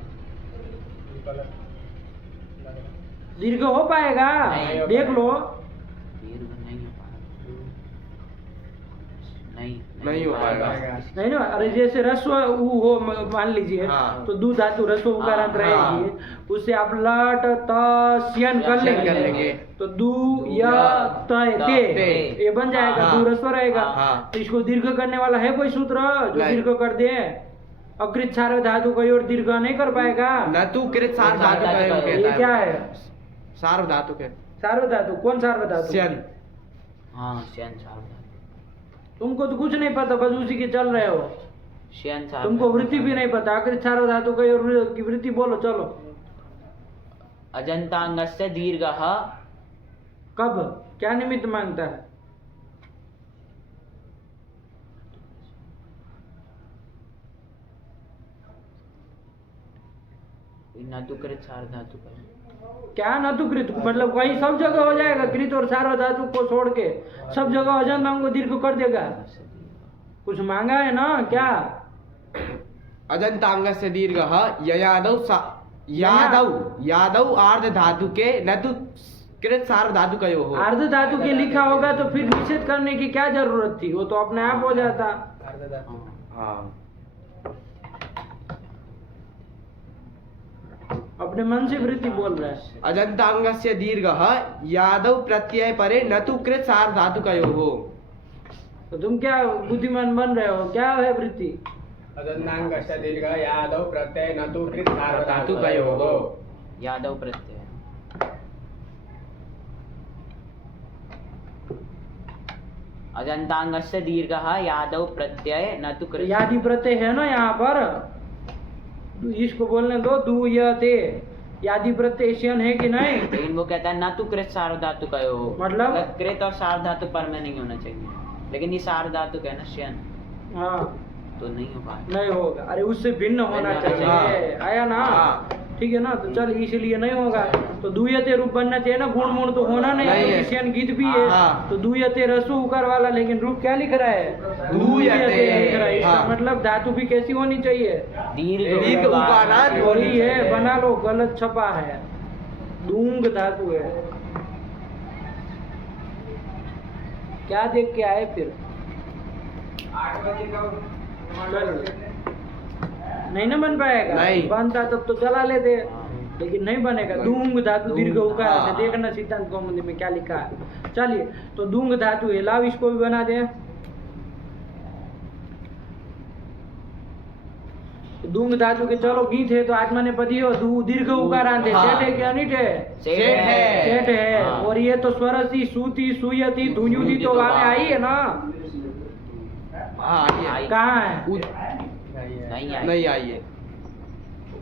दीर्घ हो पाएगा। नहीं। देख लो। दीर्घ नहीं हो पाएगा। नहीं हो पाएगा। नहीं ना। अरे जैसे रस्व ऊ हो मान लीजिए। हाँ। तो दू धातु रस्व उकारांत हाँ। रहेगी, उससे आप लट त स्यन कर स्यन कर लेंगे लेंगे। तो दू य त ते ते। ये बन जाएगा। हाँ। दू रस्व रहेगा। हाँ। तो इसको दीर्घ करने वाला है कोई सूत्र जो नहीं। दीर्घ कर दे। अकृत सार्व धातु कोई और दीर्घ नहीं कर पाएगा। न तू कृत सार धातु का योग ये कहता क्या है। है। सार्व धातु के। सार्व धातु कौन सार्व धातु। स्यन। हाँ श्यन सार्वधातु। तुमको तो कुछ नहीं पता, बस उसी के चल रहे हो। श्यन सार्वधातु। तुमको वृत्ति भी नहीं पता। अकृत सार्व धातु कोई और की वृत्ति बोलो चलो। अजंतांगस्य दीर्घः कब क्या निमित्त मांगता है। न तो कृत सार्वधातु का। क्या न तो कृत मतलब वही सब जगह हो जाएगा। कृत और सार्व धातु को छोड़ के सब जगह अजंतांग को दीर्घ कर देगा। कुछ मांगा है ना क्या। अजंतांग से दीर्घ यादव आर्ध धातु के न तो कृत सार्व धातु का योग हो। अर्ध धातु के लिखा होगा तो फिर निषेध करने की क्या जरूरत थी, वो तो अपने आप हो जाता। हाँ। अपने मन से वृत्ति बोल रहा है। अजंतांग से दीर्घ यादव प्रत्यय परे न तो कृत सार्व धातु का योग हो। तो तुम क्या बुद्धिमान बन रहे हो, क्या है वृत्ति। अदन्नांगस्य दीर्घ यादव प्रत्यय न तु कृत सार्व धातु का योग हो। यादव प्रत्यय। अजंतांगस्य दीर्घः यादव प्रत्यय न तो कृत। यादि प्रत्यय है ना यहाँ पर, इसको बोलने दो। दू य ते यादि प्रत्यय श्यन है कि नहीं। लेकिन वो कहता है न तो कृत सार्वधातु का योग। मतलब? कृत और सार्वधातु पर में नहीं होना चाहिए। लेकिन ये सार धातु का है ना श्यन, हाँ तो नहीं हो पाएगा। नहीं होगा, अरे उससे भिन्न होना भिन्न चाहिए। होना आया ना, ठीक है ना, तो चल इसलिए नहीं होगा। तो दुयते रूप बनना चाहिए ना, गुण मूण तो होना नहीं नहीं है, है। श्यन गीत भी है। हाँ। तो दुयते रसु उकार वाला, लेकिन रूप क्या लिख रहा है? दुयते। लिख रहा है। इसका हाँ। मतलब धातु भी कैसी होनी चाहिए? दीर्घ उकारांत वही है, बना लो, गलत छपा है, दूंग धातु है। क्या देख के आए फिर? नहीं ना बन पाएगा, नहीं। बनता तब तो चला लेते, लेकिन नहीं बनेगा। दूंग धातु दीर्घ उकार हाँ। से, देखना सिद्धांत कौमुदी में क्या लिखा है। चलिए, तो दूंग धातु है, लाभ इसको भी बना दे। दूंग धातु के चलो गीत है, तो आत्मा ने पदी हो, दीर्घ उकारांत है। हाँ। सेठ है क्या नहीं है? सेठ है। सेठ है। हाँ। और ये तो स्वरसी, सूती, सुयति, धुन्युति तो वहां में आई है ना? हाँ ये कहाँ है? नहीं आई। नहीं आई है,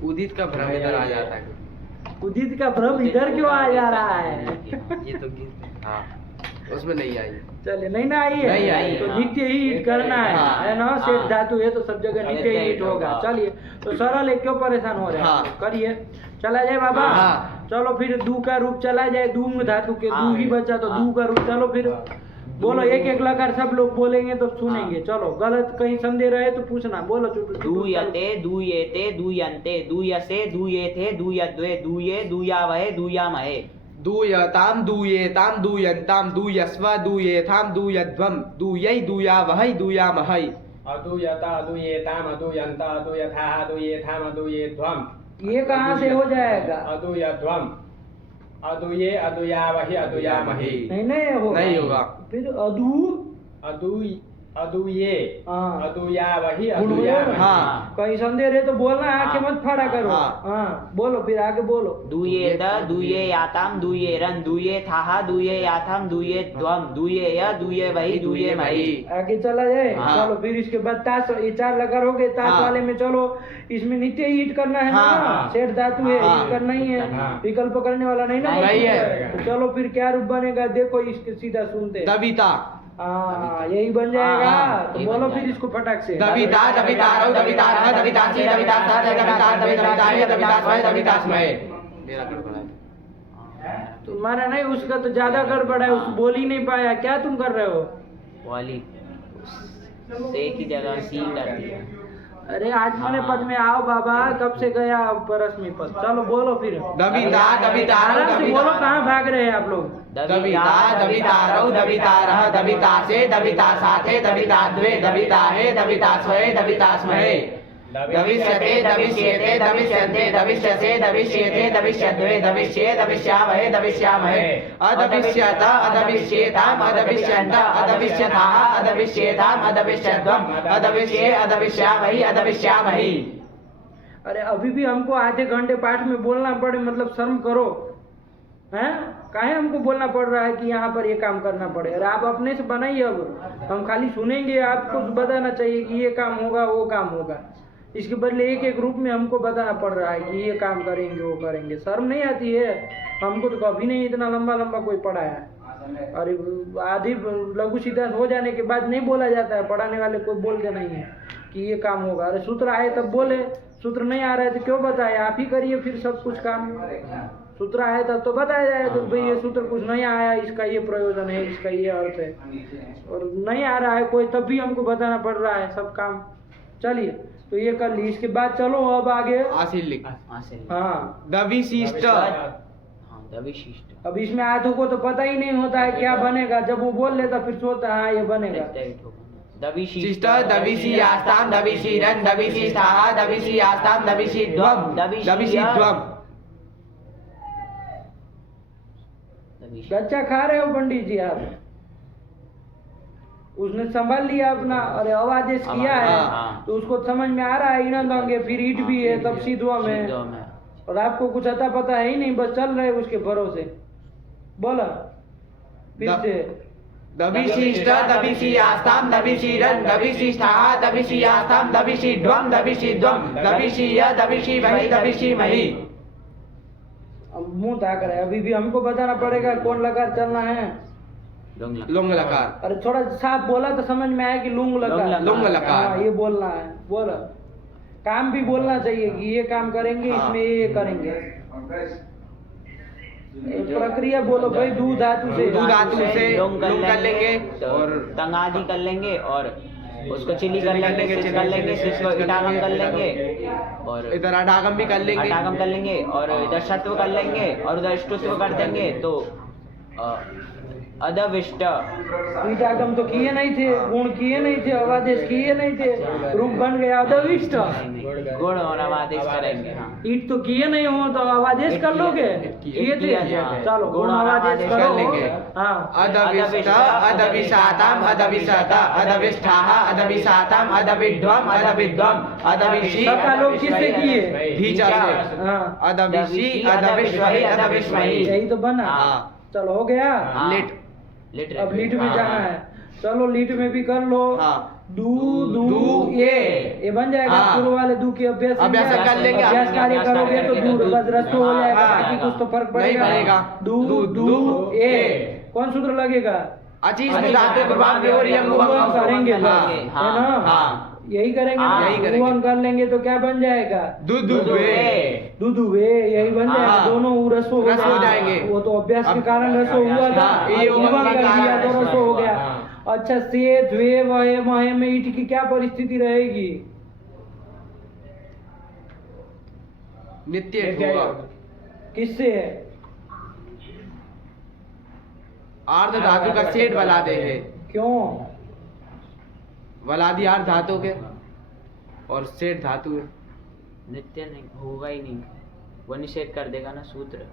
उदित का भ्रम इधर आ जाता है। उदित का भ्रम इधर क्यों आ जा रहा है? ये तो गीत है, हाँ उसमें नहीं आई। चले, नहीं ना आई है, नहीं आई, तो हाँ। नित्य ही हिट करना हाँ। है ना? हाँ। सेठ धातु है तो सब जगह नित्य ही नित्य हिट हिट होगा। होगा। चलिए, तो सरल है, क्यों परेशान हो रहे हैं? हाँ। करिए, चला जाए बाबा। हाँ। चलो फिर दू का रूप चला जाए, दूंग धातु के, दू हाँ। ही बचा तो हाँ। दू का रूप। चलो फिर बोलो, एक एक लकार सब लोग बोलेंगे तो सुनेंगे। चलो, गलत कहीं संदेह रहे तो पूछना, बोलो। दूयते, दूयेते, दूयन्ते, दूयसे, दूयेथे, दूयद्वे, दूये, दूयावहे, दूयामहे। दूयताम दूयेताम दूयन्ताम दूयस्व दूयेथाम दूयध्वम दूयै दूयावहै दूयामहै। अदूयता अदूयेताम अदूयन्ता अदूयथा अदूयेथाम अदूयेध्वम। ये कहाँ से हो जाएगा? अदूयध्वम अदूये अदूयावहि अदूयामहि। नहीं होगा। नहीं होगा। फिर अदू, अदूय अदूये हाँ। अदूयावहि गुण हो अदूयामहि। हाँ। कहीं संदेह रहे तो बोलना, आंखें हाँ। मत फाड़ा करो। हाँ। हाँ, बोलो फिर आगे बोलो। दूयेत, दूये याताम, दूये रन, दूये थाहा, दूये याथाम, दूये ध्वम, दूये य, दूये वही, दूये मही। आगे चला जाए। हाँ। चलो फिर इसके बाद ताश, ये 4 लकार हो गए। ताश हाँ। वाले में चलो, इसमें नित्य ही हिट करना है ना? हाँ। सेठ धातु है, हाँ। हिट करना ही है, हाँ। विकल्प करने वाला नहीं ना? नहीं है। तो चलो फिर क्या रूप बनेगा, देखो इसके सीधा सुनते। दबिता हाँ, यही बन जाएगा। हाँ, तो ये बोलो बन फिर जाएगा। इसको फटाक से। दबिता दबितारौ दबितारः दबितासी दबितासः दबितार दबिताय दबितास्मै दबितास्मै। मेरा गड़बड़ है। तुम्हारा नहीं, उसका तो ज्यादा गड़बड़ है, उस बोल ही नहीं पाया। क्या तुम कर रहे हो? वाली से की जगह सी कर दिया। अरे आज मैंने पद में आओ बाबा, कब से गया परस्मी पद। चलो बोलो फिर। दबिता दबितारौ आराम से बोलो, दबिता कहाँ भाग रहे हैं आप लोग? दबिता दबितारौ दबितारः दबितासे दबितासाथे दबिताद्वे दबिताहे दबितास्मै दबितास्महे। दविष्यते दविष्येते दविष्यन्ते दविष्यसे दविष्येते दविष्यद्वे दविष्ये दविष्यामहे दविष्यामहे। अदविष्यत अदविष्येताम अदविष्यन्त अदविष्यथाः अदविष्येताम अदविष्यध्वम अदविष्ये अदविष्यामहि अदविष्यामहि। अरे अभी भी हमको आधे घंटे पाठ में बोलना पड़े, मतलब शर्म करो, हैं? काहे हमको बोलना पड़ रहा है कि यहाँ पर ये काम करना पड़े? अरे आप अपने से बनाइए, अब हम खाली सुनेंगे, आपको बताना चाहिए कि ये काम होगा, वो काम होगा। इसके बदले एक एक रूप में हमको बताना पड़ रहा है कि ये काम करेंगे, वो करेंगे। शर्म नहीं आती है? हमको तो कभी नहीं इतना लंबा लंबा कोई पढ़ाया है। अरे आधी लघु सिद्धांत हो जाने के बाद नहीं बोला जाता है, पढ़ाने वाले कोई बोलते नहीं है कि ये काम होगा। अरे सूत्र आए तब बोले, सूत्र नहीं आ रहा है तो क्यों बताए? आप ही करिए फिर सब कुछ काम। सूत्र आए तब तो बताया जाए तो भाई ये सूत्र कुछ नहीं आया, इसका ये प्रयोजन है, इसका ये अर्थ है। और नहीं आ रहा है कोई, तब भी हमको बताना पड़ रहा है सब काम। चलिए, तो ये कर ली। इसके बाद चलो अब आगे। आसिल लिख। हाँ, दविशिष्ट दविशिष्ट। अब इसमें आधों को तो पता ही नहीं होता है क्या बनेगा। जब वो बोल लेता फिर सोचता हाँ ये बनेगा। दविशिष्ट दविशी आस्ताम दविशीरन दविशिष्ठाः दविशी आस्ताम दविशीध्वम दविशीध्वम। गच्चा खा रहे हो पंडित जी आप? उसने संभाल लिया अपना। अरे अब आदेश किया है हाँ। तो उसको समझ में आ रहा है, इनंद होंगे, फिर ईट भी है, तब सीधवा में। और आपको कुछ अता पता है ही नहीं, बस चल रहे उसके भरोसे। बोला फिर से। दविशिष्ट दविशी आस्ताम दविशीरन दविशिष्ठाः दविशी आस्ताम दविशीध्वम दविशीध्वम दविशीय दविशीमहि दविशीमहि। अब मुंह ताक रहा है, अभी भी हमको बताना पड़ेगा कौन लकार चलना है। लुंग लकार। अरे थोड़ा साफ बोला तो समझ में आया कि लुंग लकार। लुंग लकार। हाँ, ये बोलना है। बोलो, काम भी बोलना चाहिए कि ये काम करेंगे, हाँ। इसमें ये करेंगे। प्रक्रिया बोलो भाई, दू धातु से। दू धातु से लुंग कर लेंगे और तंग आदि कर लेंगे और उसको चिली कर लेंगे, सिस कर लेंगे, सिस को इटागम कर लेंगे और इधर अडागम भी कर लेंगे। अटागम कर लेंगे और इधर शत्व कर लेंगे और उधर ष्टुत्व कर देंगे तो अदविष्ट। ईटागम तो किए नहीं थे, गुण किए नहीं थे, अवादेश किए नहीं थे, रूप बन गया अदविष्ट। गुण और अवादेश करेंगे। हाँ, ईट तो किए नहीं हो तो अवादेश कर लोगे। किए थे, चलो गुण अवादेश कर करो। लेंगे। हाँ, अदविष्ट अदविषाताम अदविषता अदविष्ठाः अदविषाताम अदविध्वम अदविध्वम अदविषि। सबका लोग किससे किए? ढीचा से। हाँ, अदविषि अदविष्वहि अदविष्महि। यही तो बना। हाँ। चलो हो गया। लिट। लिट अब लीट में हाँ, जाना हाँ। है। चलो लीट में भी कर लो। हाँ। दू दू दू, ये बन जाएगा। हाँ। पूर्व वाले दू की अभ्यास कर लेंगे। अभ्यास कार्य करोगे तो दूर बस रस्व हो जाएगा। हाँ, बाकी कुछ तो फर्क नहीं पड़ेगा। पड़ेगा। दू दू, दू दू, ए। ए। कौन सूत्र लगेगा? अचीज धातु प्रभाव में और यंग उवंग करेंगे बस, हाँ, है ना? हाँ। यही करेंगे हाँ, ना? यही करेंगे। उवंग कर लेंगे तो क्या बन जाएगा? दुदुवे। दूधुवे, यही बन जाएगा। हाँ। दोनों रसो रसो हो जाएंगे। वो तो अभ्यास के कारण रसो हुआ था। हाँ, ये उवंग उवंग कर के दिया कारण तो रसो रसो हो हुआ। गया। हाँ। अच्छा, से द्वे वहे महे में ईट की क्या परिस्थिति रहेगी? नित्य होगा। किससे है? आर्ध धातु का सेठ बना दे है। क्यों? वलादी आर्ध धातु के और सेठ धातु है। नित्य नहीं होगा ही नहीं, वो निषेध कर देगा ना सूत्र।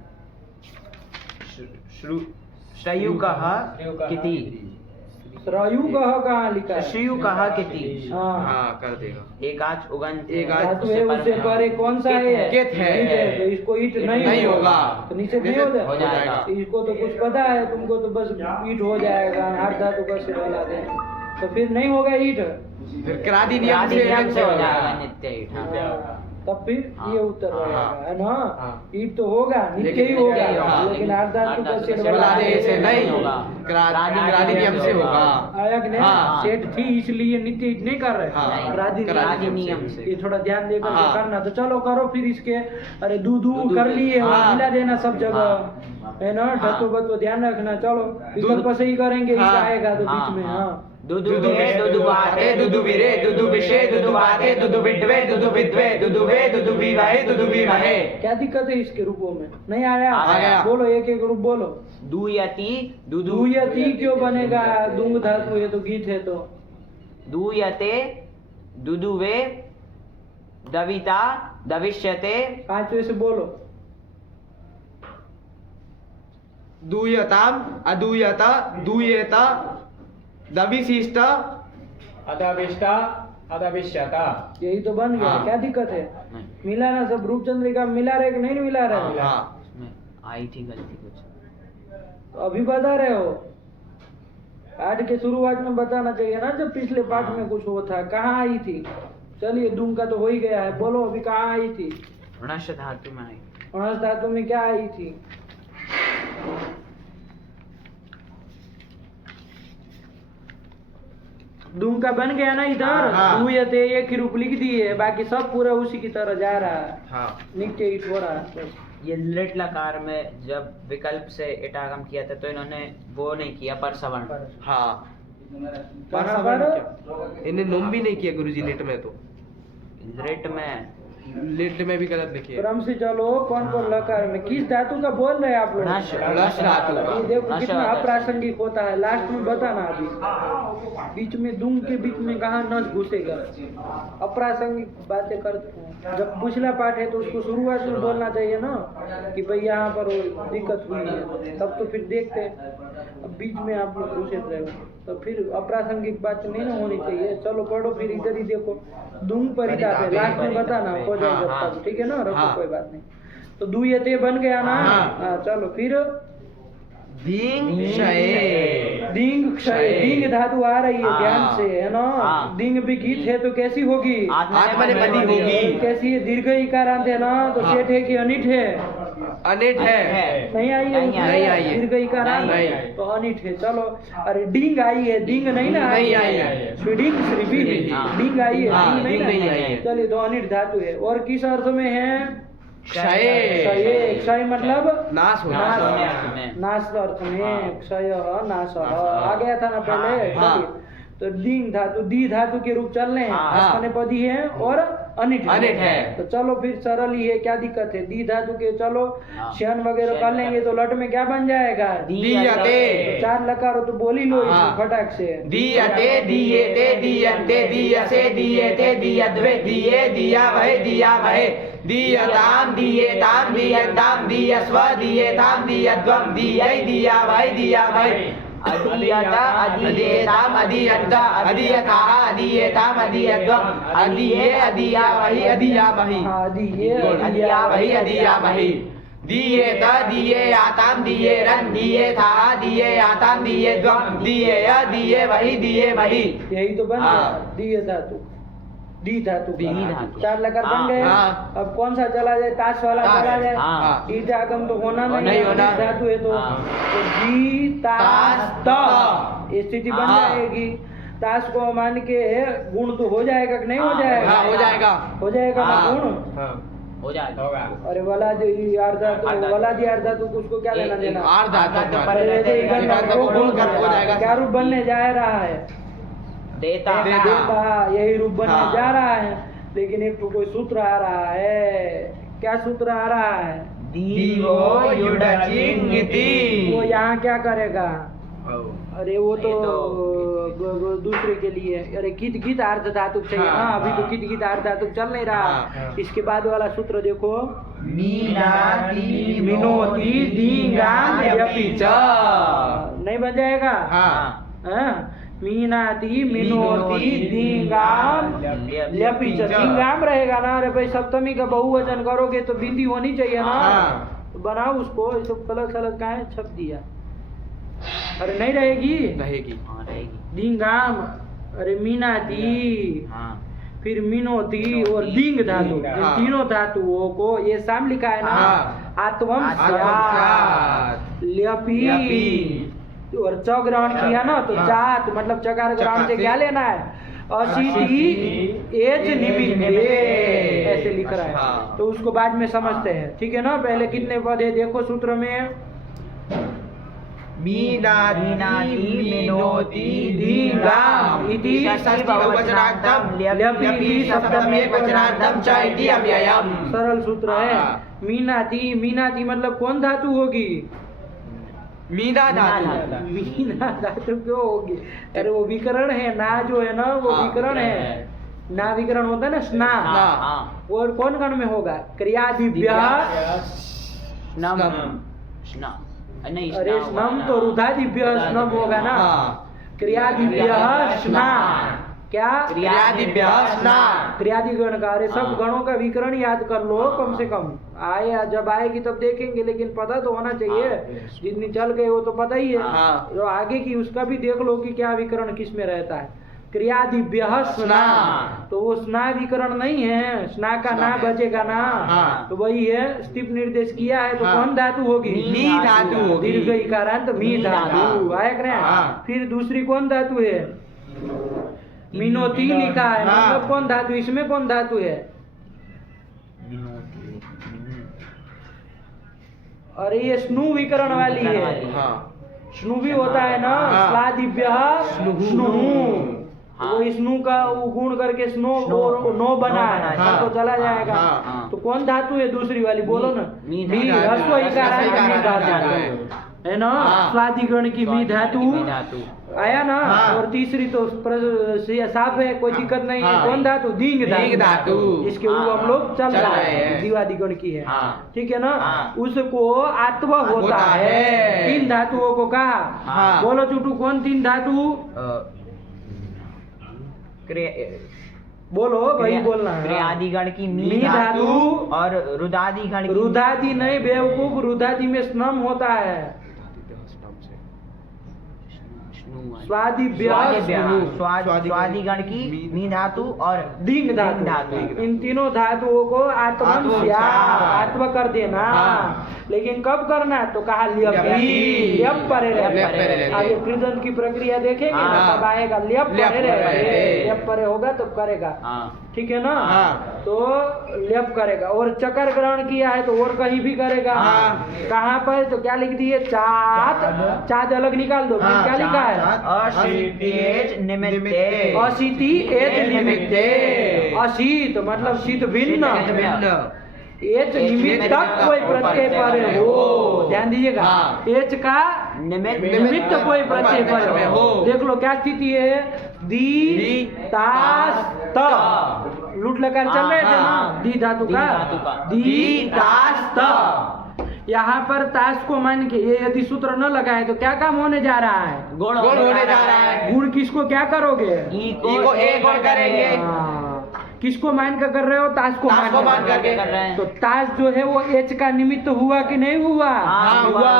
श्रयु कहा किति, श्रयु कहाँ लिखा है? श्रयु कहा किति। हाँ, हाँ, कर देगा। एकाच उगंत एकाच धातु है, उससे परे कौन सा है? कित है। ईट है, तो इसको ईट नहीं होगा। तो निषेध नहीं हो हो जाएगा। जाएगा। इसको तो कुछ पता है तुमको, तो बस ईट हो जाएगा। हर धातु का से बना दे तो फिर नहीं होगा ईट। फिर क्रादि नियम आदि नियम से हो होगा। जाएगा नित्य ईट। हाँ। तब फिर हाँ। ये उत्तर हाँ। रहेगा, है ना? हाँ। ईट तो होगा, नित्य ही लेकिन होगा, नित्य ही होगा। लेकिन हर धातु का सेठ बना दे से नहीं होगा। क्रादि नियम से होगा। आया कि नहीं? हाँ। सेठ थी इसलिए नित्य ईट नहीं कर रहे। हाँ। क्रादि क्रादि नियम से। ये थोड़ा ध्यान देकर हाँ। के करना। तो चलो करो फिर इसके। अरे दूधू दूधू कर लिए, हाँ। मिला देना सब जगह, है ना? ढतो बतो ध्यान रखना। चलो विकल्प से ही करेंगे, ईट हाँ। आएगा तो हाँ, बीच में। हाँ। हाँ, दुदुवे दुदुवाते दुदुविरे दुदुविषे दुदुवाते दुदुविद्वे दुदुविद्वे दुदुवे दुदुविवाहे दुदुविवाहे। क्या दिक्कत है इसके रूपों में? नहीं आया? आ गया। बोलो, एक एक रूप बोलो। दूयति दूयति क्यों बनेगा? दूंग धातु है तो गीत है तो। दूयते दुदुवे दविता दविष्यते। पांचवे से बोलो। दूयताम अदूयता दूयता दविशिष्ट अदविष्टा अदविष्यता। यही तो बन गया। हाँ। क्या दिक्कत है? नहीं, मिला ना सब। रूपचंद्रिका मिला रहे कि नहीं मिला रहे? हाँ। उसमें आई थी गलती कुछ। तो अभी बता रहे हो? पाठ के शुरुआत में बताना चाहिए ना, जब पिछले पाठ में कुछ हो था। कहाँ आई थी? चलिए, दूंग का तो हो ही गया है। बोलो अभी कहाँ आई थी? णश धातु में आई। अणस धातु में क्या आई थी? दूंग का बन गया ना इधर। हाँ। दूयते एक ही रूप लिख दिए, बाकी सब पूरा उसी की तरह जा रहा है। हाँ। नित्य ईट हो रहा है बस। ये लिट लकार में जब विकल्प से इटागम किया था तो इन्होंने वो नहीं किया परसवर्ण। हाँ। कहाँ पर? इन्हें नुम भी नहीं किया गुरुजी लिट में तो। लिट में लिट में भी गलत लिखी है। क्रम से चलो। कौन कौन लकार में किस धातु का बोल रहे हैं आप लोग? नश। नश धातु का। ये देखो नश कितना धातु। अप्रासंगिक होता है। लास्ट में बताना अभी। बीच में दूंग के बीच में कहाँ नस घुसेगा? अप्रासंगिक बातें करते हैं। जब पिछला पाठ है तो उसको शुरुआत में बोलना चाहिए ना कि भाई यहाँ पर वो दिक्कत हुई है, तब तो फिर देखते हैं। अब बीच में आप लोग घुसे रहे हो तो फिर अप्रासंगिक बात नहीं ना होनी चाहिए। चलो पढ़ो फिर, इधर ही देखो। दूंग परिताप है, लास्ट में बताना हो जाए जब हाँ, तक, ठीक है ना? रखो, हाँ। कोई बात नहीं। तो दूयते बन गया ना? हाँ। हाँ, चलो फिर। दींग क्षय। दींग क्षय। दींग धातु आ रही है, हाँ। ध्यान से, है ना? हाँ। दींग भी गीत है तो कैसी होगी? आत्मनेपदी होगी। कैसी है? दीर्घ इकारांत है ना, तो हाँ। सेठ है कि अनिट है? अनिट है। नहीं आई है, नहीं आई है। दीर्घ इकार आ नहीं। तो अनिट है। चलो, अरे डिंग आई है, डिंग नहीं ना नहीं आई है। स्वीडिंग श्रीबी हाँ। डिंग आई है, हाँ, डिंग नहीं डिंग नहीं ना आई है। चलिए, तो अनिट धातु है। और किस अर्थ में है? क्षय। क्षय। क्षय मतलब नाश हो नाश जाता होने है। अर्थ में। नाश अर्थ में हाँ। क्षय नाश आ गया था ना पहले। हाँ। चलिए, तो डिंग धातु दी धातु के रूप चल रहे हैं, हाँ। आस्पनेपदी है और अनिट अनिट है। तो चलो फिर सरल ही है, क्या दिक्कत है? दी धातु के चलो हाँ। क्षण वगैरह कर लेंगे तो लट में क्या बन जाएगा? दीयते। तो 4 लकार हो तो बोल ही लो इसको हाँ। फटाक से। दीयते, दीयते, दीयन्ते, दीयसे, दीयते, दीयद्वे, दीये, दिया वहे, दिया वहे, दीयताम, दीयेताम, दीयन्ताम, दीयस्व, दीयेताम, दीयद्वम, दीयै, दिया वहे, दिया वहे, अधीयत अधीयेताम अधीयन्त, अधीयथाः, अधीयेताम, अधीयद्वम, अधीये, अधीया वहि, अधीया वहि, हाँ, दी ये अधीया वहि, अधीया वहि, दीयेत, दीयेयाताम, दीयेरन्, दीयेथाः, दीयेयाताम, दीयेद्वम, दीयेय, दीये वहि, दीये वहि। यही तो बन हाँ। गया दी धातु। दी धातु दी धातु। 4 लकार बन गए। हाँ। अब कौन सा चला जाए? ताश वाला ताश। चला जाए। हाँ। ईट आगम तो होना नहीं है, होना। दी धातु है तो हाँ। तो दी ताश त ये स्थिति बन हाँ। जाएगी। ताश को मान के गुण तो हो जाएगा कि नहीं हो हाँ, जाएगा? हाँ, हो जाएगा। हो जाएगा ना हाँ। गुण? हाँ हो जाएगा। होगा। अरे वलादी अर्धा तो वलादी अर्धा तो उसको क्या लेना देना? आर धातु तो पर। पहले रहते इधर इधर का को वो गुण कर हो जाएगा। क्या रूप बनने जा रहा है? देता देता। देता, यही रूप बनने हाँ। जा रहा है। लेकिन एक तो कोई सूत्र आ रहा है। क्या सूत्र आ रहा है? दीवो युडचिंगिति। वो यहाँ क्या करेगा? अरे वो तो ये तो दूसरे के लिए। अरे कित कित अर्ध धातु चाहिए। हाँ, हाँ, अभी तो हाँ। कित कित अर्ध धातु चल नहीं रहा। हाँ। इसके बाद वाला सूत्र देखो। मीनाति मिनोति दींगाम यपि च। नहीं बन जाएगा? हाँ। हाँ? मीनाति मिनोति दींगाम ल्यपि च। दींगाम रहेगा ना। अरे भाई सप्तमी का बहुवचन करोगे तो बिंदी होनी चाहिए ना। हाँ। तो बनाओ उसको। ये सब गलत सलत कहाँ है? छप दिया। अरे नहीं रहेगी। रहेगी। हाँ रहेगी। दींगाम। अरे मीनाति, हाँ फिर मिनोती और दींग धातु। इन हाँ। तीनों धातुओं को ये साम लिखा है ना। हाँ। आत्वम आत्वम ल्यपि ल्यपि। और च ग्रहण किया ना तो हाँ। चात मतलब चकार ग्रहण से चकार क्या से लेना है? असिति एच निमित्ते ऐसे लिख रहा है। हाँ। तो उसको बाद में समझते हैं, ठीक है ना। पहले कितने पद है देखो सूत्र में। मीनाति मिनोति दींगाम इति षष्ठी बहुवचनार्थम ल्यपि सप्तमी वचनार्थम च इति अव्ययम्। सरल सूत्र है। हाँ। मीनाति, मीनाति मतलब कौन धातु होगी? मीना धातु। मीना धातु क्यों होगी? अरे वो विकरण है ना, जो है ना वो हाँ, विकरण है ना। विकरण होता है ना स्ना। हाँ। और कौन गण में होगा? क्रियादिभ्य। स्नम स्नम नहीं अरे स्नम तो रुधादिभ्य स्नम होगा ना। हाँ। क्रियादिभ्य स्ना। क्या? क्रियादिभ्य स्ना। क्रियादि गण का। अरे सब हाँ। गणों का विकरण याद कर लो कम से कम। आए जब आएगी तब देखेंगे, लेकिन पता तो होना चाहिए। हाँ। जितनी चल गए वो तो पता ही है। हाँ। जो आगे की उसका भी देख लो कि क्या विकरण किस में रहता है। क्रियादिभ्य स्ना। तो वो स्ना विकरण नहीं है। स्ना का ना बचेगा ना। हाँ। तो वही है, स्थिप निर्देश किया है तो हाँ। कौन धातु होगी? मी धातु होगी। दीर्घ इकारांत मी मी धातु। धातु। आया कि नहीं? हाँ। फिर दूसरी कौन धातु है? मिनोती लिखा है। हाँ। मतलब कौन धातु? इसमें कौन धातु है? अरे ये स्नु विकरण वाली है। हाँ। स्नु भी होता है ना। हाँ। स्वादिभ्य स्नु। हाँ। वो स्नु का वो गुण करके स्नो स्नो। नो बना है। हाँ। तो चला जाएगा। हाँ। हाँ। तो कौन धातु है दूसरी वाली? बोलो ना। मी मी धातु। ह्रस्व इकारांत मी धातु है ना। हाँ। स्वादिगण की मी धातु मी धातु। आया ना। हाँ। और तीसरी तो साफ है, कोई दिक्कत नहीं है। हाँ। कौन धातु? दींग दींग धातु। जिसके ऊपर हम लोग चल चल रहे रहे हैं। हैं। दिवादिगण की है। हाँ। ठीक है ना। हाँ। उसको आत्व होता होता है। है। 3 धातुओं को कहा। हाँ। बोलो चुटू, कौन 3 धातु? बोलो वही बोलना है। क्रियादिगण की मी मी धातु और रुदादिगण की रुदादि नहीं बेवकूफ। रुदादि में स्नम होता है। स्वादिभ्य स्वादिगण की मी धातु और दींग दींग धातु। इन तीनों धातुओं को आत्मन आत्म आत्व कर देना। हाँ। लेकिन कब करना है तो कहा ल्यप ल्यप परे रहे। आगे कृदंत की प्रक्रिया देखेंगे ना, तब आएगा ल्यप परे रहे, ल्यप परे होगा तो करेगा, ठीक है ना। तो ल्यप करेगा। और चकार ग्रहण किया है तो और कहीं भी करेगा। कहाँ पर तो क्या लिख दिए, चात, चात अलग निकाल दो, फिर क्या लिखा है, अशीति एच निमित्ते, अशीति एच निमित्ते, अशीत मतलब शीत भिन्न, एच निमित्तक कोई प्रत्यय पर हो, ध्यान दीजिएगा, एच का निमित्त कोई प्रत्यय पर हो। देख लो क्या स्थिति है, दी तास त, लूट लकार चल रहे थे ना, दी धातु का, दी तास त। यहाँ पर ताश को मान के ये यदि सूत्र न लगाए तो क्या काम होने जा रहा है, गुण होने जा रहा है। गुण किसको क्या करोगे, ई को एक गुण करेंगे। किसको मान कर रहे हो, ताश को मान करके कर रहे हैं। तो ताश जो है वो एच का निमित्त हुआ कि नहीं हुआ, हुआ।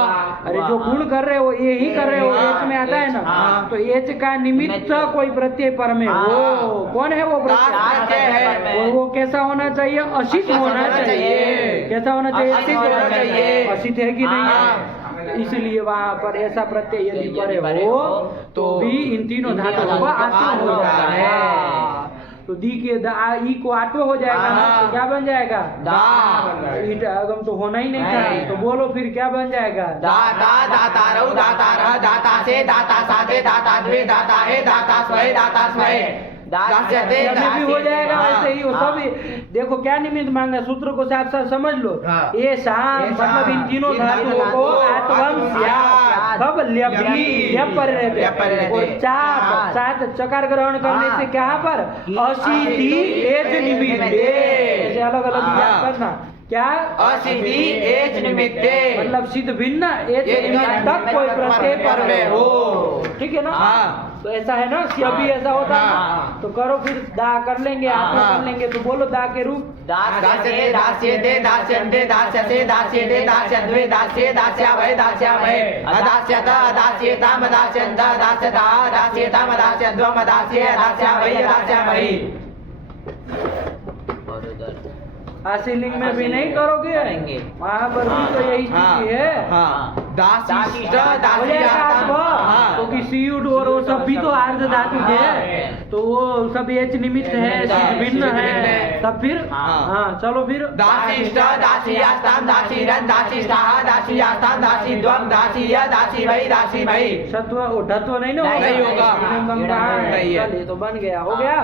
अरे जो गुण कर रहे हो ये ही कर रहे हो, एच में आता है ना। तो एच का निमित्त कोई प्रत्यय पर में हो, कौन है वो प्रत्यय है, और वो कैसा होना चाहिए, असित होना चाहिए। कैसा होना चाहिए, असित होना चाहिए। असित है कि नहीं है, इसलिए वहाँ पर ऐसा प्रत्यय यदि परे हो तो भी इन तीनों धातुओं का आत्मा हो जाता है। तो दी के ई को आटो हो जाएगा ना, तो क्या बन जाएगा, ईट अगम तो होना ही नहीं था। तो बोलो फिर क्या बन जाएगा, दाता दातारौ दातारः दाता से दाता साथे दाता द्वे दाता है दाता स्वय दाता स्वय दास्यते भी हो जाएगा। वैसे ही वो सब देखो क्या निमित्त मांगा, सूत्र को साफ साफ समझ लो। ये शाम मतलब इन तीनों धातुओं को आत्वम कब ल्यप पर रहते, और चाप साथ चकार ग्रहण करने से क्या पर अशीति एच निमित्ते, ऐसे अलग अलग याद करना। क्या, अशीति एच निमित्ते मतलब सिद्ध भिन्न एच निमित्तक कोई प्रत्यय पर में हो, ठीक है ना। तो ऐसा है ना, अभी ऐसा होता है। तो करो फिर, दा कर लेंगे, आप कर लेंगे। तो बोलो दा के रूप, दास्यते दास्यते दास्यन्ते दास्यसे दास्यते दास्यद्वे दास्ये दास्यावै दास्यावै अदास्यत अदास्येताम अदास्यन्त अदास्यता अदास्येताम अदास्यद्वम अदास्ये अदास्यावै अदास्यावै। आशीलिंग में भी नहीं करोगे, वहाँ पर भी तो यही स्थिति है। क्योंकि सीयुड और वो सब भी तो आर्ध धातु है, तो वो सब एच निमित्त है, भिन्न है। तब फिर चलो फिर, दासीष्ट दासीयास्ताम दासीरन दासीष्टाः दासीयास्ताम दासीद्वम दासीय दासीवै दासीवै। सत्व ढत्व नहीं ना होगा, नहीं होगा। चलिए तो बन गया, हो गया।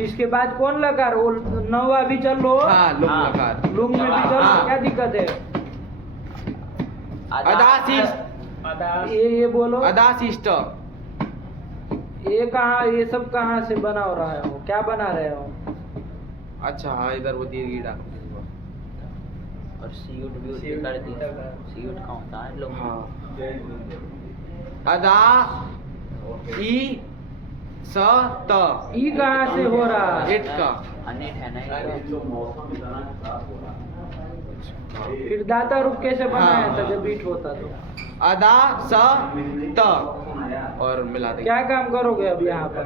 इसके बाद कौन लकार, वो नौवा भी चल लो, लुंग में भी चलो, क्या दिक्कत है। अदासीष्ट, ये बोलो, अदासीष्ट, ये कहाँ, ये सब कहाँ से बना हो रहा है, क्या बना रहे हो। अच्छा हाँ, इधर वो दीर्घ और सीयुट भी कर दी, सीयुट का होता है लोग। अदा ई स त, ई कहाँ से हो रहा है, इट का अनेट है ना। फिर दाता रूप कैसे बनाया था जब बीट होता तो, अदा स त, और मिला देंगे। क्या काम करोगे अब यहाँ पर,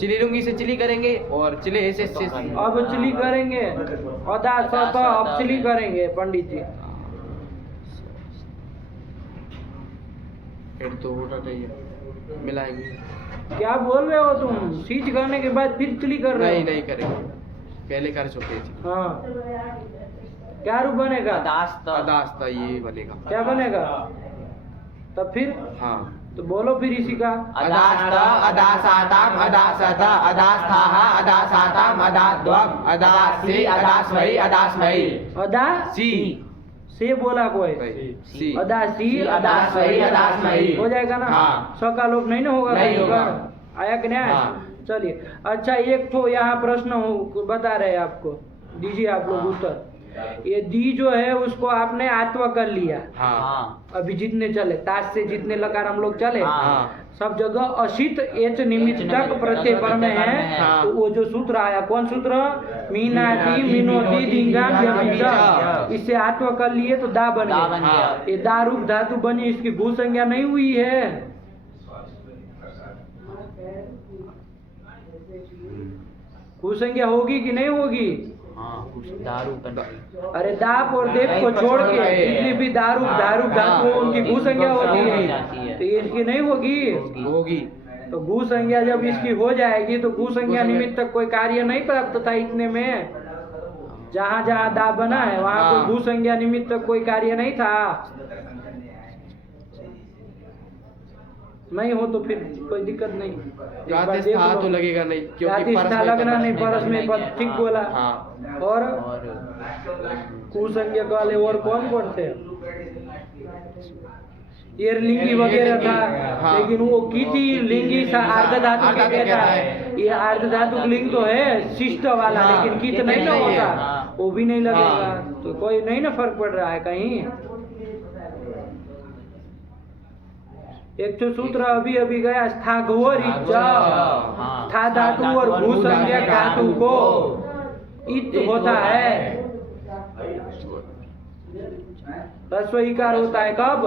चिली लुंगी से चिली करेंगे, और चिले से अब चिली करेंगे, अदा स त अब चिली करेंगे पंडित जी। फिर तो होना चाहिए, मिलाएंगे। क्या बोल रहे हो तुम, सीच करने के बाद फिर चिली कर रहे हो। नहीं करेंगे, पहले कर चुके थे। हाँ, क्या रूप बनेगा, अदास्ता ये बनेगा, क्या बनेगा तब फिर। हाँ तो बोलो फिर इसी का, अदास्त अदासाताम अदासत अदास्थाः अदासाताम अदाद्वम अदासी अदास्मयी अदास्मयी। अदा सी से बोला कोई, सी अदासी अदास्मयी अदास्मयी हो जाएगा ना। हाँ। स का लोप नहीं ना होगा, नहीं होगा। आया कि नहीं आया। हाँ। चलिए अच्छा, एक तो यहाँ प्रश्न बता रहे हैं आपको, दीजिए आप लोग उत्तर। ये दी जो है उसको आपने आत्वा कर लिया। हाँ। अभी जितने चले, ताश से जितने लकार हम लोग चले, सब जगह असित एच निमित्तक प्रत्यय पर में है। तो वो जो सूत्र आया, कौन सूत्र, मीनाटी मिनोती दिंगाम व्यभिचार, इससे आत्वा कर लिए तो दा बन गया। ये दा रूप धातु बनी, इसकी भू संज्ञा नहीं हुई है। भू संज्ञा होगी कि नहीं होगी, हाँ दारू कंट्री। अरे दाप और देप को छोड़ के जितनी भी दारू धातु उनकी भू संज्ञा होती है, तो ये इसकी नहीं होगी। तो भू संज्ञा जब इसकी हो जाएगी तो भू संज्ञा निमित्त तक कोई कार्य नहीं प्राप्त था। इतने में जहाँ जहाँ दाप बना है वहाँ कोई भू संज्ञा निमित्त तक कोई कार्य नहीं था। नहीं हो तो फिर कोई दिक्कत नहीं। तो लगेगा नहीं, क्योंकि लगना नहीं, परस में पद ठीक बोला। और कुसंज्ञक वाले और कौन कौन थे? ये लिंगी वगैरह था, लेकिन वो की थी लिंगी अर्ध धातु का कहता है। ये अर्ध धातु लिंग तो है शिष्ट वाला, लेकिन कित नहीं ना होता, वो भी नहीं लगेगा। तो कोई नहीं ना फर्क पड़ रहा है कहीं। एक तो सूत्र अभी गया, स्थागोर स्था धातु और भू संज्ञक धातु को इत होता है, ह्रस्व इकार होता है कब?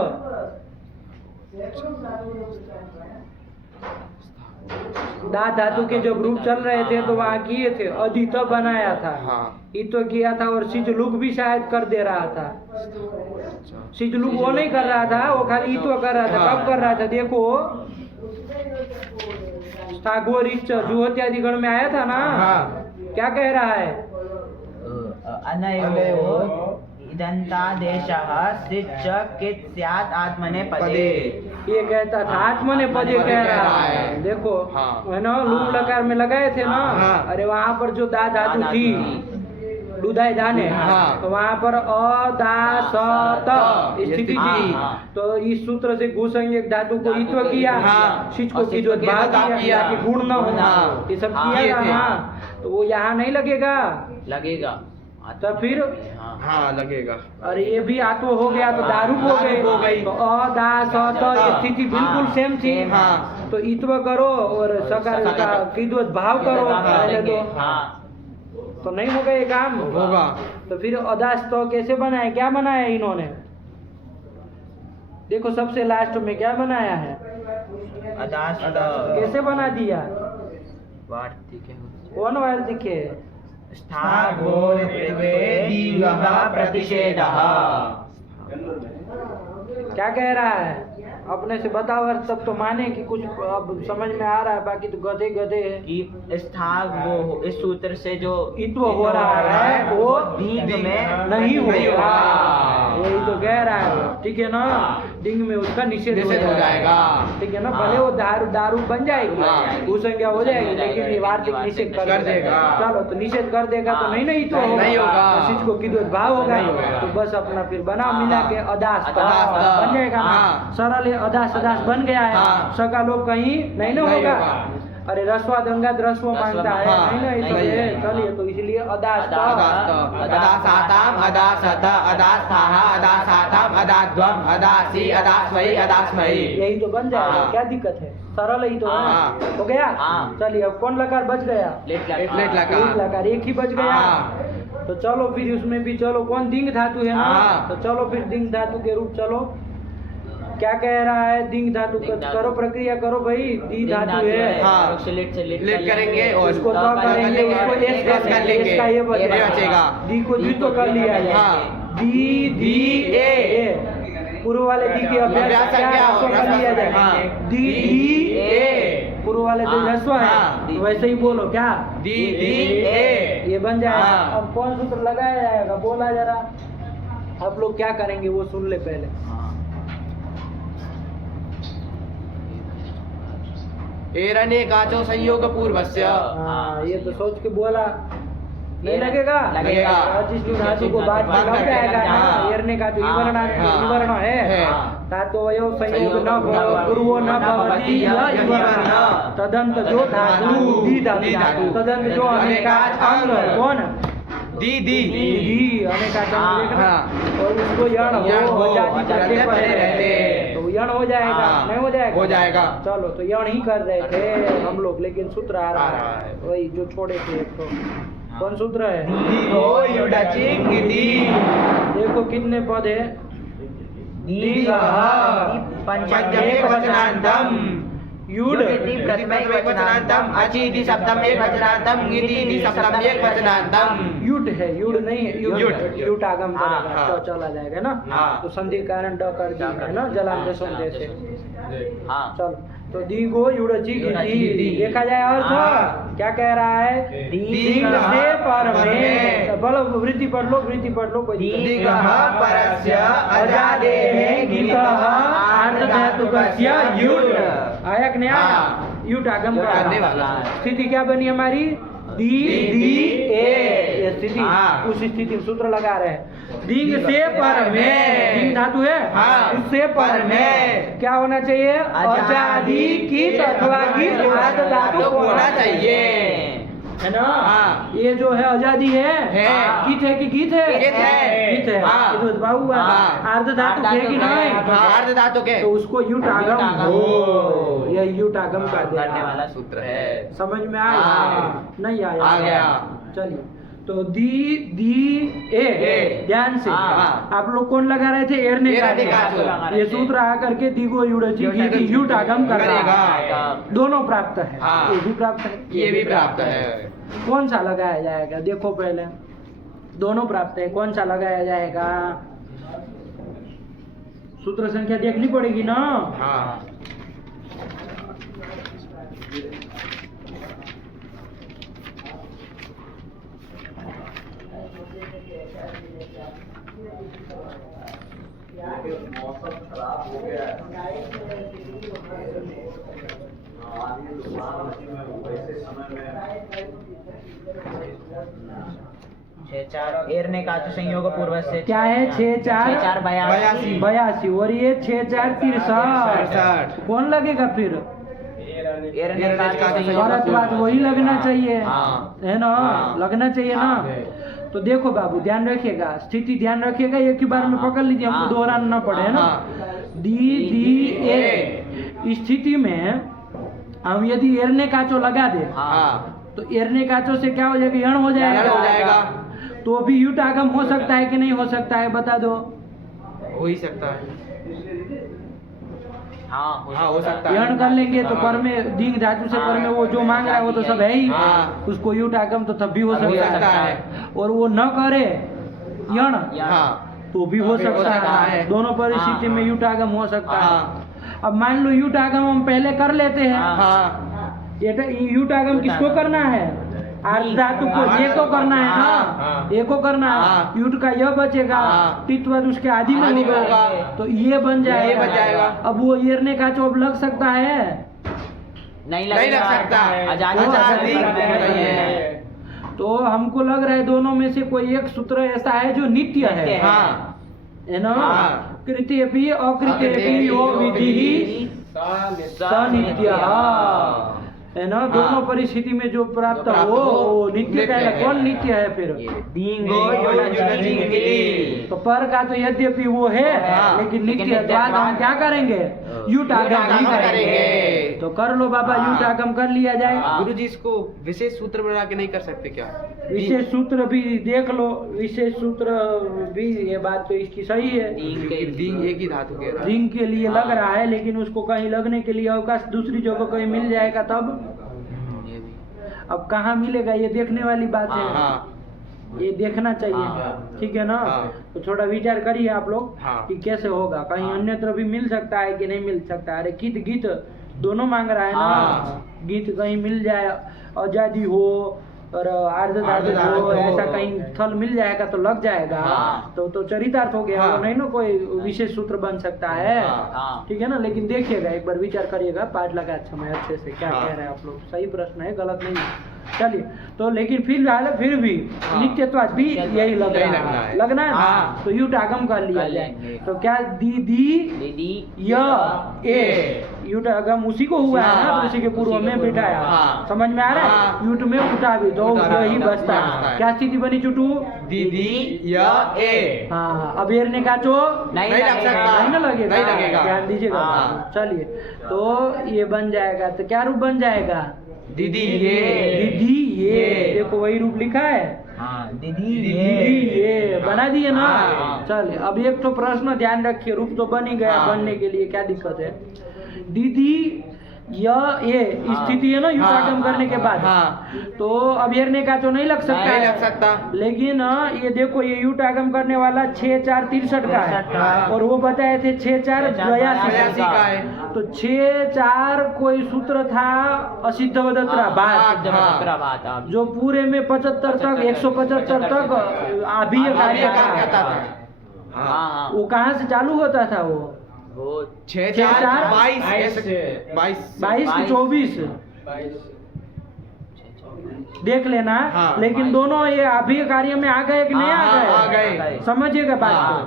दा धातु के जब रूप चल रहे थे तो वहाँ किए थे, अधित बनाया था, इतो किया था, और सिज लुक भी शायद कर दे रहा था। सिज लुक वो नहीं कर रहा था, वो खाली इतो कर रहा था। कब कर रहा था? देखो स्थागोरिच जुहोत्यादि गण में आया था ना, क्या कह रहा है? अनयो इदंतादेशः सिच कित स्यात् आत्मने पदे। ये कहता था आत्मने पदे कह रहा है। देखो है ना, लूम लकार में लगाए थे ना। अरे वहाँ पर जो दा धातु थी, दुधाई दाने, तो वहाँ पर अ दा स त स्थिति थी। तो इस सूत्र से भू संज्ञक धातु को इत्व किया, सिच को की जो भाग किया कि गुण न होना, ये सब किया था। तो वो यहाँ नहीं लगेगा? लगेगा तो फिर लगेगा। अरे ये भी आत्व हो गया तो दारू हो गई। तो अ दा स त स्थिति बिल्कुल सेम थी। तो इत्व करो और सकार का किद्वत भाव करो पहले तो नहीं होगा ये काम। होगा। तो फिर अदास तो कैसे बनाए? क्या बनाया इन्होंने? देखो सबसे लास्ट में क्या बनाया है? अदास कैसे बना दिया? वार्तिक है। कौन वार्तिक है? स्थागोर प्रतिषेधः। क्या कह रहा है? अपने से बताओ, तब तो माने कि कुछ अब समझ में आ रहा है, बाकी तो गधे है कि स्थाग वो इस सूत्र से जो इत्व हो रहा है वो दीर्घ में नहीं होगा। यही तो कह रहा है, ठीक है ना? डिंग में उसका निषेध हो जाएगा, ठीक है ना? भले वो दारू बन जाएगी, भू संज्ञा हो जाएगी, लेकिन ये वार्तिक निषेध कर देगा। चलो तो निषेध कर देगा तो नहीं तो होगा, चीज को किद्वत भाव होगा। तो बस अपना फिर बना मिला के अदास बन जाएगा। सरल अदास बन गया है। सका लोग कहीं नहीं ना होगा। अरे रस्वा दंगात रस्व मांगता है, नहीं ना? इसलिए चलिए, तो इसलिए अदास अदासाताम अदासत अदास्थाः अदासाताम अदाद्वम अदासी अदास्वई अदास्मयी, यही तो बन जाएगा। क्या दिक्कत है? सरल ही तो है। हो गया। चलिए अब कौन लकार बच गया? लेट लकार एक ही बच गया। तो चलो फिर उसमें भी चलो, कौन दिंग धातु है ना? तो चलो फिर दिंग धातु के रूप चलो। क्या कह रहा है? दिंग धातु करो, प्रक्रिया करो भाई। दी धातु है, लेट करेंगे और उसको तो करेंगे, उसको एस कर लेंगे, इसका ये बचेगा। दी को दी तो कर लिया है। दी दी ए, पूर्व वाले दी के अभ्यास कर लिया जाए। दी दी ए, पूर्व वाले तो ह्रस्व है, वैसे ही बोलो। क्या? दी दी ए, ये बन जाएगा। अब कौन सूत्र लगाया जाएगा? बोला जरा। आप लोग क्या करेंगे वो सुन ले पहले। एरने काचो संयोग पूर्वस्य। ये तो सोच के बोला। नहीं लगेगा? जिस धातु को बात लग जाएगा ना, एरने का जो विवरण है, धातुवयो संयोग न पूर्वो न भवति तदंत जो धातु दी धातु, तदंत जो अनेकाच अंग कौन? दी दी अनेकाच अंग देखना, और उसको यण हो जाति करते रहते, तो यण हो जाएगा। नहीं हो जाएगा? हो जाएगा। चलो तो यण ही कर रहे थे हम लोग, लेकिन सूत्र आ रहा है वही जो छोड़े थे। तो कौन सूत्र है? देखो कितने पद है? युड इति प्रथम एकवचनान्तम, अचि इति सप्तम एकवचनान्तम, इति इति सप्तम एकवचनान्तम। युट है, युड नहीं है, युट। युट आगम हाँ, करेगा, हाँ। तो चला जाएगा ना। हाँ। तो संधि कारण ड कर दी है ना, जलांत संधि से। हाँ चलो, तो दीगो युड़ची युड़ची गिद्धि, गिद्धि। देखा जाए अर्थ हाँ। क्या कह रहा है? दीग से पर में, तो बोलो वृत्ति पढ़ लो, वृत्ति पढ़ लो कोई दिक्कत नहीं। दीगः परस्य अजादेः गीतः आर्धधातुकस्य युट। आया कि नहीं आया? हाँ। युट आगम युट आने का वाला। स्थिति क्या बनी हमारी? दी दी ए, ये स्थिति, हाँ। उस स्थिति में सूत्र लगा रहे हैं। दीग से पर में, दीग धातु है, हाँ। उससे पर में क्या होना चाहिए? अजादि कीट अथवा कीट आर्ध धातु होना चाहिए, है ना। हाँ। ये जो है आजादी है, गीत है कि गीत है? गीत है। गीत है। हाँ। ये तो दबा हुआ है। हाँ। आर्ध धातु है कि नहीं? हाँ, अर्ध धातु के। तो उसको युट आगम, हो। ये युट आगम कर करने देगा। वाला सूत्र है। समझ में आया? हाँ। नहीं आया? आ गया। चलिए, तो दी ए, ध्यान से। हाँ। आप लोग कौन लगा रहे थे? एरने एरने का। का। ये सूत्र आकर के दिगो युड़ची गीति युट आगम कर रहा है। करेगा। दोनों प्राप्त है। हाँ। ये भी प्राप्त है, ये भी प्राप्त है। कौन सा लगाया जाएगा? देखो पहले, दोनों प्राप्त है, कौन सा लगाया जाएगा? सूत्र संख्या देखनी पड़ेगी ना। हाँ। छह चार एरने का संयोग पूर्व से क्या है? 6-4 बयासी। 82 और ये 6-4 63। 63। कौन लगेगा फिर? एरने का संयोग गलत बात, वही लगना चाहिए, हाँ। है ना। हाँ। लगना चाहिए ना। तो देखो बाबू, ध्यान रखिएगा, स्थिति ध्यान रखिएगा, एक ही बार में पकड़ लीजिए, हमको हाँ। दोहराना ना पड़े, है ना। दी ए स्थिति में हम यदि एरने काचो लगा दे, हाँ। तो एरने काचो से क्या हो जाएगा? यण हो यण हो जाएगा। जाएगा। तो अभी युट आगम हो सकता है कि नहीं हो सकता है? बता दो। हो ही सकता है। हाँ हो सकता है। यण कर लेंगे तो पर में दीग धातु से पर में वो जो मांग रहा है वो तो सब है ही। हाँ। उसको युट आगम तो तब भी हो हो सकता सकता है, है। और वो न करे यण हाँ। तो भी हो भी हो सकता सकता है। है। दोनों परिस्थिति हाँ। में युट आगम हो सकता है। हाँ। अब मान लो युट आगम हम पहले कर लेते हैं। हाँ। ये युट आगम किसको करना है? आर्ध धातु को, ये को करना है ना, हाँ। ये को करना है। हाँ। युट का यह बचेगा, हाँ। टित्वद उसके आदि में आदि में होगा, होगा। तो ये बन जाएगा। ये बन जाएगा। अब वो एरने का चोप लग सकता है? नहीं नहीं लग सकता। आजादी आजादी नहीं है। तो हमको लग रहा है दोनों में से कोई एक सूत्र ऐसा है जो नित्य है, हाँ। है ना। हाँ। कृत्यपि अकृत्यपि यो विधि सनित्य, है ना। दोनों परिस्थिति में जो प्राप्त जो प्राप्त हो हो, वो नित्य नित्य कहला। है। कौन नित्य है फिर? दींगो युड़ची। तो पर का तो यद्यपि वो है, हाँ। लेकिन नित्य है। तो आज हम क्या करेंगे? युट आगम आगम करेंगे। तो कर लो बाबा, हाँ। युट आगम कर लिया जाए। गुरु जी इसको विशेष सूत्र बना के नहीं कर सकते क्या? विशेष सूत्र भी देख लो, विशेष सूत्र भी, ये बात तो इसकी सही है। दींग एक ही धातु के रहा है। रिंग के लिए लग रहा है, लेकिन उसको कहीं लगने के लिए अवकाश दूसरी जगह कहीं मिल जाएगा तब। अब कहाँ मिलेगा ये देखने वाली बात है, हाँ। ये देखना चाहिए, हाँ। ठीक है ना। हाँ। तो थोड़ा विचार करिए आप लोग हाँ। कि कैसे होगा, कहीं हाँ। अन्यत्र भी मिल सकता है कि नहीं मिल सकता। अरे गीत गीत दोनों मांग रहा है ना। हाँ। गीत कहीं मिल जाए, आजादी हो और आर्ध धातु हो, ऐसा कहीं स्थल मिल जाएगा तो लग जाएगा। हाँ। तो चरितार्थ हो गया, हाँ। वो नहीं ना कोई विशेष सूत्र बन सकता है, हाँ। ठीक है ना। लेकिन देखिएगा, एक बार विचार करिएगा, पाठ लगा समय अच्छे से क्या हाँ। कह रहे हैं आप लोग। सही प्रश्न है, गलत नहीं है। चलिए, तो लेकिन फिर भी हाँ। नित्यत्वाद भी यही लग यही रहा लगना है, है। लगना है ना। हाँ। तो युट आगम कर लिया कर जाए। लेंगे। तो क्या दीदी दीदी ए युट आगम उसी को हुआ है ना, हाँ। तो उसी के पूर्व में बिठाया। हाँ। समझ में आ रहा है? हाँ। युट में उठा भी तो उठा भी, यही बचता बचता है। है। क्या स्थिति बनी चुटू? दीदी या ए। हाँ, अब एरने का चो नहीं नहीं लग लगेगा। सकता। नहीं ना लगेगा, नहीं लगेगा। ध्यान दीजिएगा। हाँ। चलिए, तो ये बन जाएगा, तो क्या रूप बन जाएगा? दीदी ये। दीदी ये, देखो वही रूप लिखा है, हाँ दीदी ये बना दिए ना। हाँ। चलिए, अब एक तो प्रश्न ध्यान रखिए, रूप तो बन ही गया, हाँ। बनने के लिए क्या दिक्कत है? दीदी ये स्थिति है ना युटागम करने के बाद, तो अब एरने का तो नहीं लग सकता, नहीं लग सकता। लेकिन ये देखो ये युटागम करने वाला 6-4-63 का है और वो बताए थे 6-4-82 का है। तो 6-4 कोई सूत्र था असिद्धवदत्रा बात, जो पूरे में 75 तक 175 तक अभी कार्य करता था। हाँ वो कहाँ से चालू होता था? वो 6-4 22 की 24 देख लेना। हाँ। लेकिन दोनों ये अभी कार्य में आ गए कि नहीं आ आ गए? गए। समझिएगा बात हाँ। को,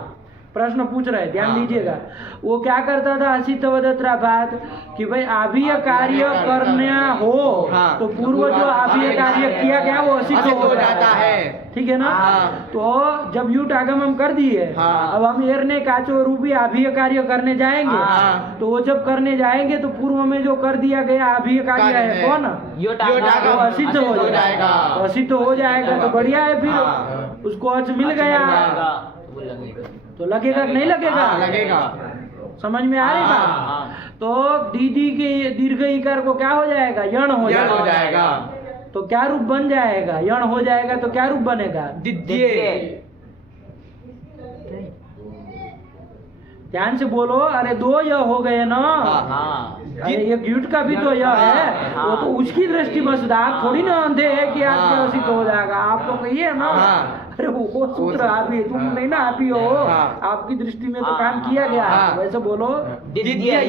प्रश्न पूछ रहे हैं, ध्यान दीजिएगा। वो क्या करता था असिद्धवदत्रा बात कि भाई अभी कार्य करना हो हाँ। तो पूर्व जो अभी कार्य किया गया वो असिद्ध हो जाता है। ठीक है ना? हाँ। तो जब युटागम हम कर दिए, हाँ। अब हम एरने काचो रूपी अभी कार्य करने जाएंगे। हाँ। तो वो जब करने जाएंगे तो पूर्व में जो कर दिया गया अभी कार्य है कौन? युटागम वो असिद्ध हो जाएगा। तो असिद्ध हो जाएगा तो बढ़िया है, फिर उसको अर्थ मिल गया तो लगेगा कि नहीं लगेगा? लगेगा। समझ में आ रही बात? तो दीदी के दीर्घ इकार को क्या हो जाएगा? यण हो जाएगा। तो क्या रूप बन जाएगा? यण हो जाएगा तो क्या रूप बनेगा? दिद्ये। ध्यान से बोलो, अरे 2 य हो गए ना। अरे ये ग्यूट का भी तो यह है, वो तो उसकी दृष्टि बस, आप थोड़ी ना अंधे है कि आपके असिद्ध हो जाएगा। आप तो कहिए ना, अरे वो सूत्र आप ही, तुम नहीं ना आप ही हो, आपकी दृष्टि में तो काम किया गया है। वैसे बोलो दिद्ये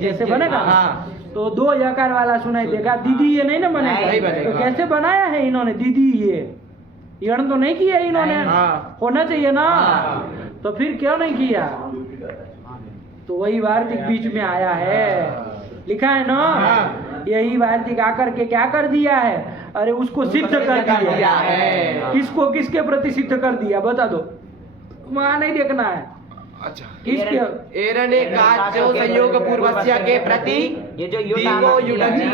जैसे बनेगा। तो 2 यकार वाला सुनाई देगा, दीदी ये नहीं ना बनेगा। तो कैसे बनाया है इन्होंने दीदी? ये यण तो नहीं किया इन्होंने, होना चाहिए ना। तो फिर क्यों नहीं किया? तो वही वार्तिक बीच में आया है, लिखा है ना। यही वार्तिक आकर के क्या कर दिया है? अरे उसको सिद्ध कर दिया है। किसको किसके प्रति सिद्ध कर दिया बता दो, वहां नहीं देखना है। अच्छा, किसके? एरने काचो संयोग पूर्वस्य के प्रति ये जो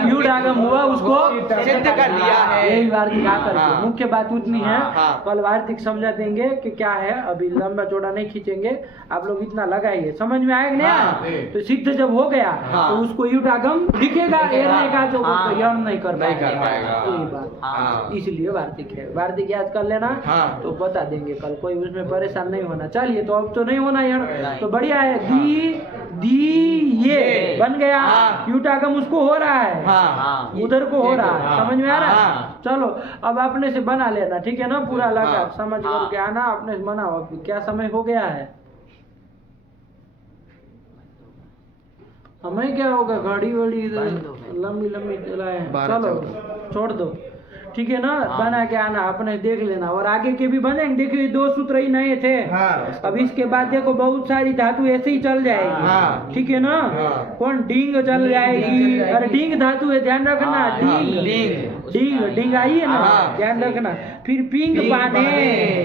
युटागम हुआ उसको सिद्ध कर दिया है। यही वार्तिक आकर के। हाँ। मुख्य बात उतनी है, हाँ। कल वार्तिक समझा देंगे कि क्या है। अभी लंबा चौड़ा नहीं खींचेंगे, आप लोग इतना लगाइए। समझ में आएगा नहीं आया? तो सिद्ध जब हो गया तो उसको युटागम दिखेगा, एरने का जो यण नहीं कर पाएगा। यही बात, इसलिए वार्तिक है। वार्तिक याद कर लेना, तो बता देंगे कल, कोई उसमें परेशान नहीं होना। चलिए, तो अब तो नहीं होना यण, तो बढ़िया है। दी ये बन गया, युटागम उसको हो रहा है, उधर को हो रहा है। समझ में आ रहा है? चलो अब अपने से बना लेना, ठीक है ना? पूरा लगा समझ करके आना, अपने से बनाओ। अभी क्या समय हो गया है? हमें क्या होगा, घड़ी वड़ी लंबी लंबी चलाए। चलो छोड़ दो, ठीक है ना? बना के आना, अपने देख लेना। और आगे के भी बनेंगे। देखिए 2 सूत्र ही नए थे। अब इसके बाद देखो बहुत सारी धातु ऐसे ही चल जाएगी, ठीक है ना? कौन? डींग चल जाएगी। अरे डींग धातु है, ध्यान रखना। डींग आई है ना, ध्यान रखना। फिर पिंग पाने,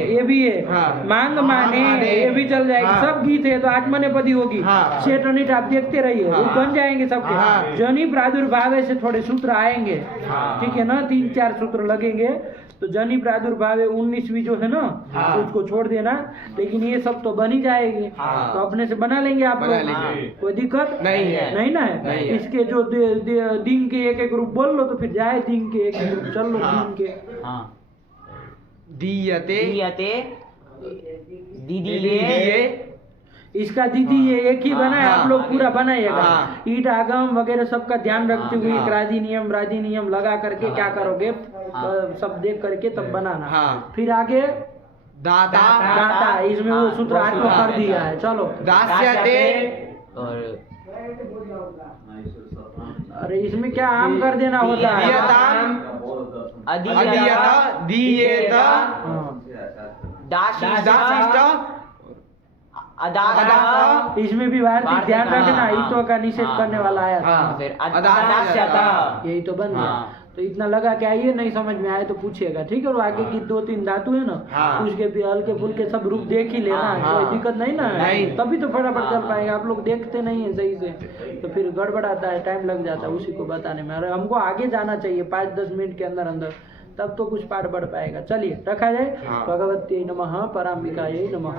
ये भी है। मांग माने, ये भी चल जाएगी। सब गीत है तो आत्मनेपदी होगी। सेठ अनिट आप देखते रहिए, वो बन जाएंगे सबके। जनि प्रादुर्भाव से थोड़े सूत्र आएंगे, ठीक है ना? 3-4 सूत्र लगेंगे। तो जनि प्रादुर्भाव 19वीं जो है ना, तो उसको छोड़ देना। लेकिन ये सब तो बन ही जाएगी, तो अपने से बना लेंगे आप लोग, कोई दिक्कत नहीं है। नहीं ना है? इसके जो दिन के एक रूप बोल लो तो फिर जाए दिन के एक रूप, चल लो दिन के। दीयते दीदी इसका दीदी ये एक ही बना है, आप लोग पूरा बनाइएगा। ईट आगम वगैरह सबका ध्यान रखते हुए राजी नियम लगा करके क्या करोगे, सब देख करके तब बनाना। फिर आगे दाता, इसमें वो सूत्र 8 कर दिया है। चलो दास्यते, और अरे इसमें क्या आम कर देना होता है? दीयेत, इसमें भी वार्तिक ध्यान रखना, ईटों का निषेध करने वाला आया था। यही तो बन गया। तो इतना लगा के आइए, नहीं समझ में आए तो पूछिएगा, ठीक है? और आगे की 2-3 धातु है ना, उसके भी हल्के फुल्के सब रूप देख ही लेना, कोई दिक्कत नहीं ना। तभी तो फटाफट चल पाएगा। आप लोग देखते नहीं है सही से, तो फिर गड़बड़ आता है, टाइम लग जाता है उसी को बताने में। अरे हमको आगे जाना चाहिए 5-10 मिनट के अंदर अंदर, तब तो कुछ पाठ बढ़ पाएगा। चलिए रखा जाए। भगवती नमः, पराम्बिकायै नमः।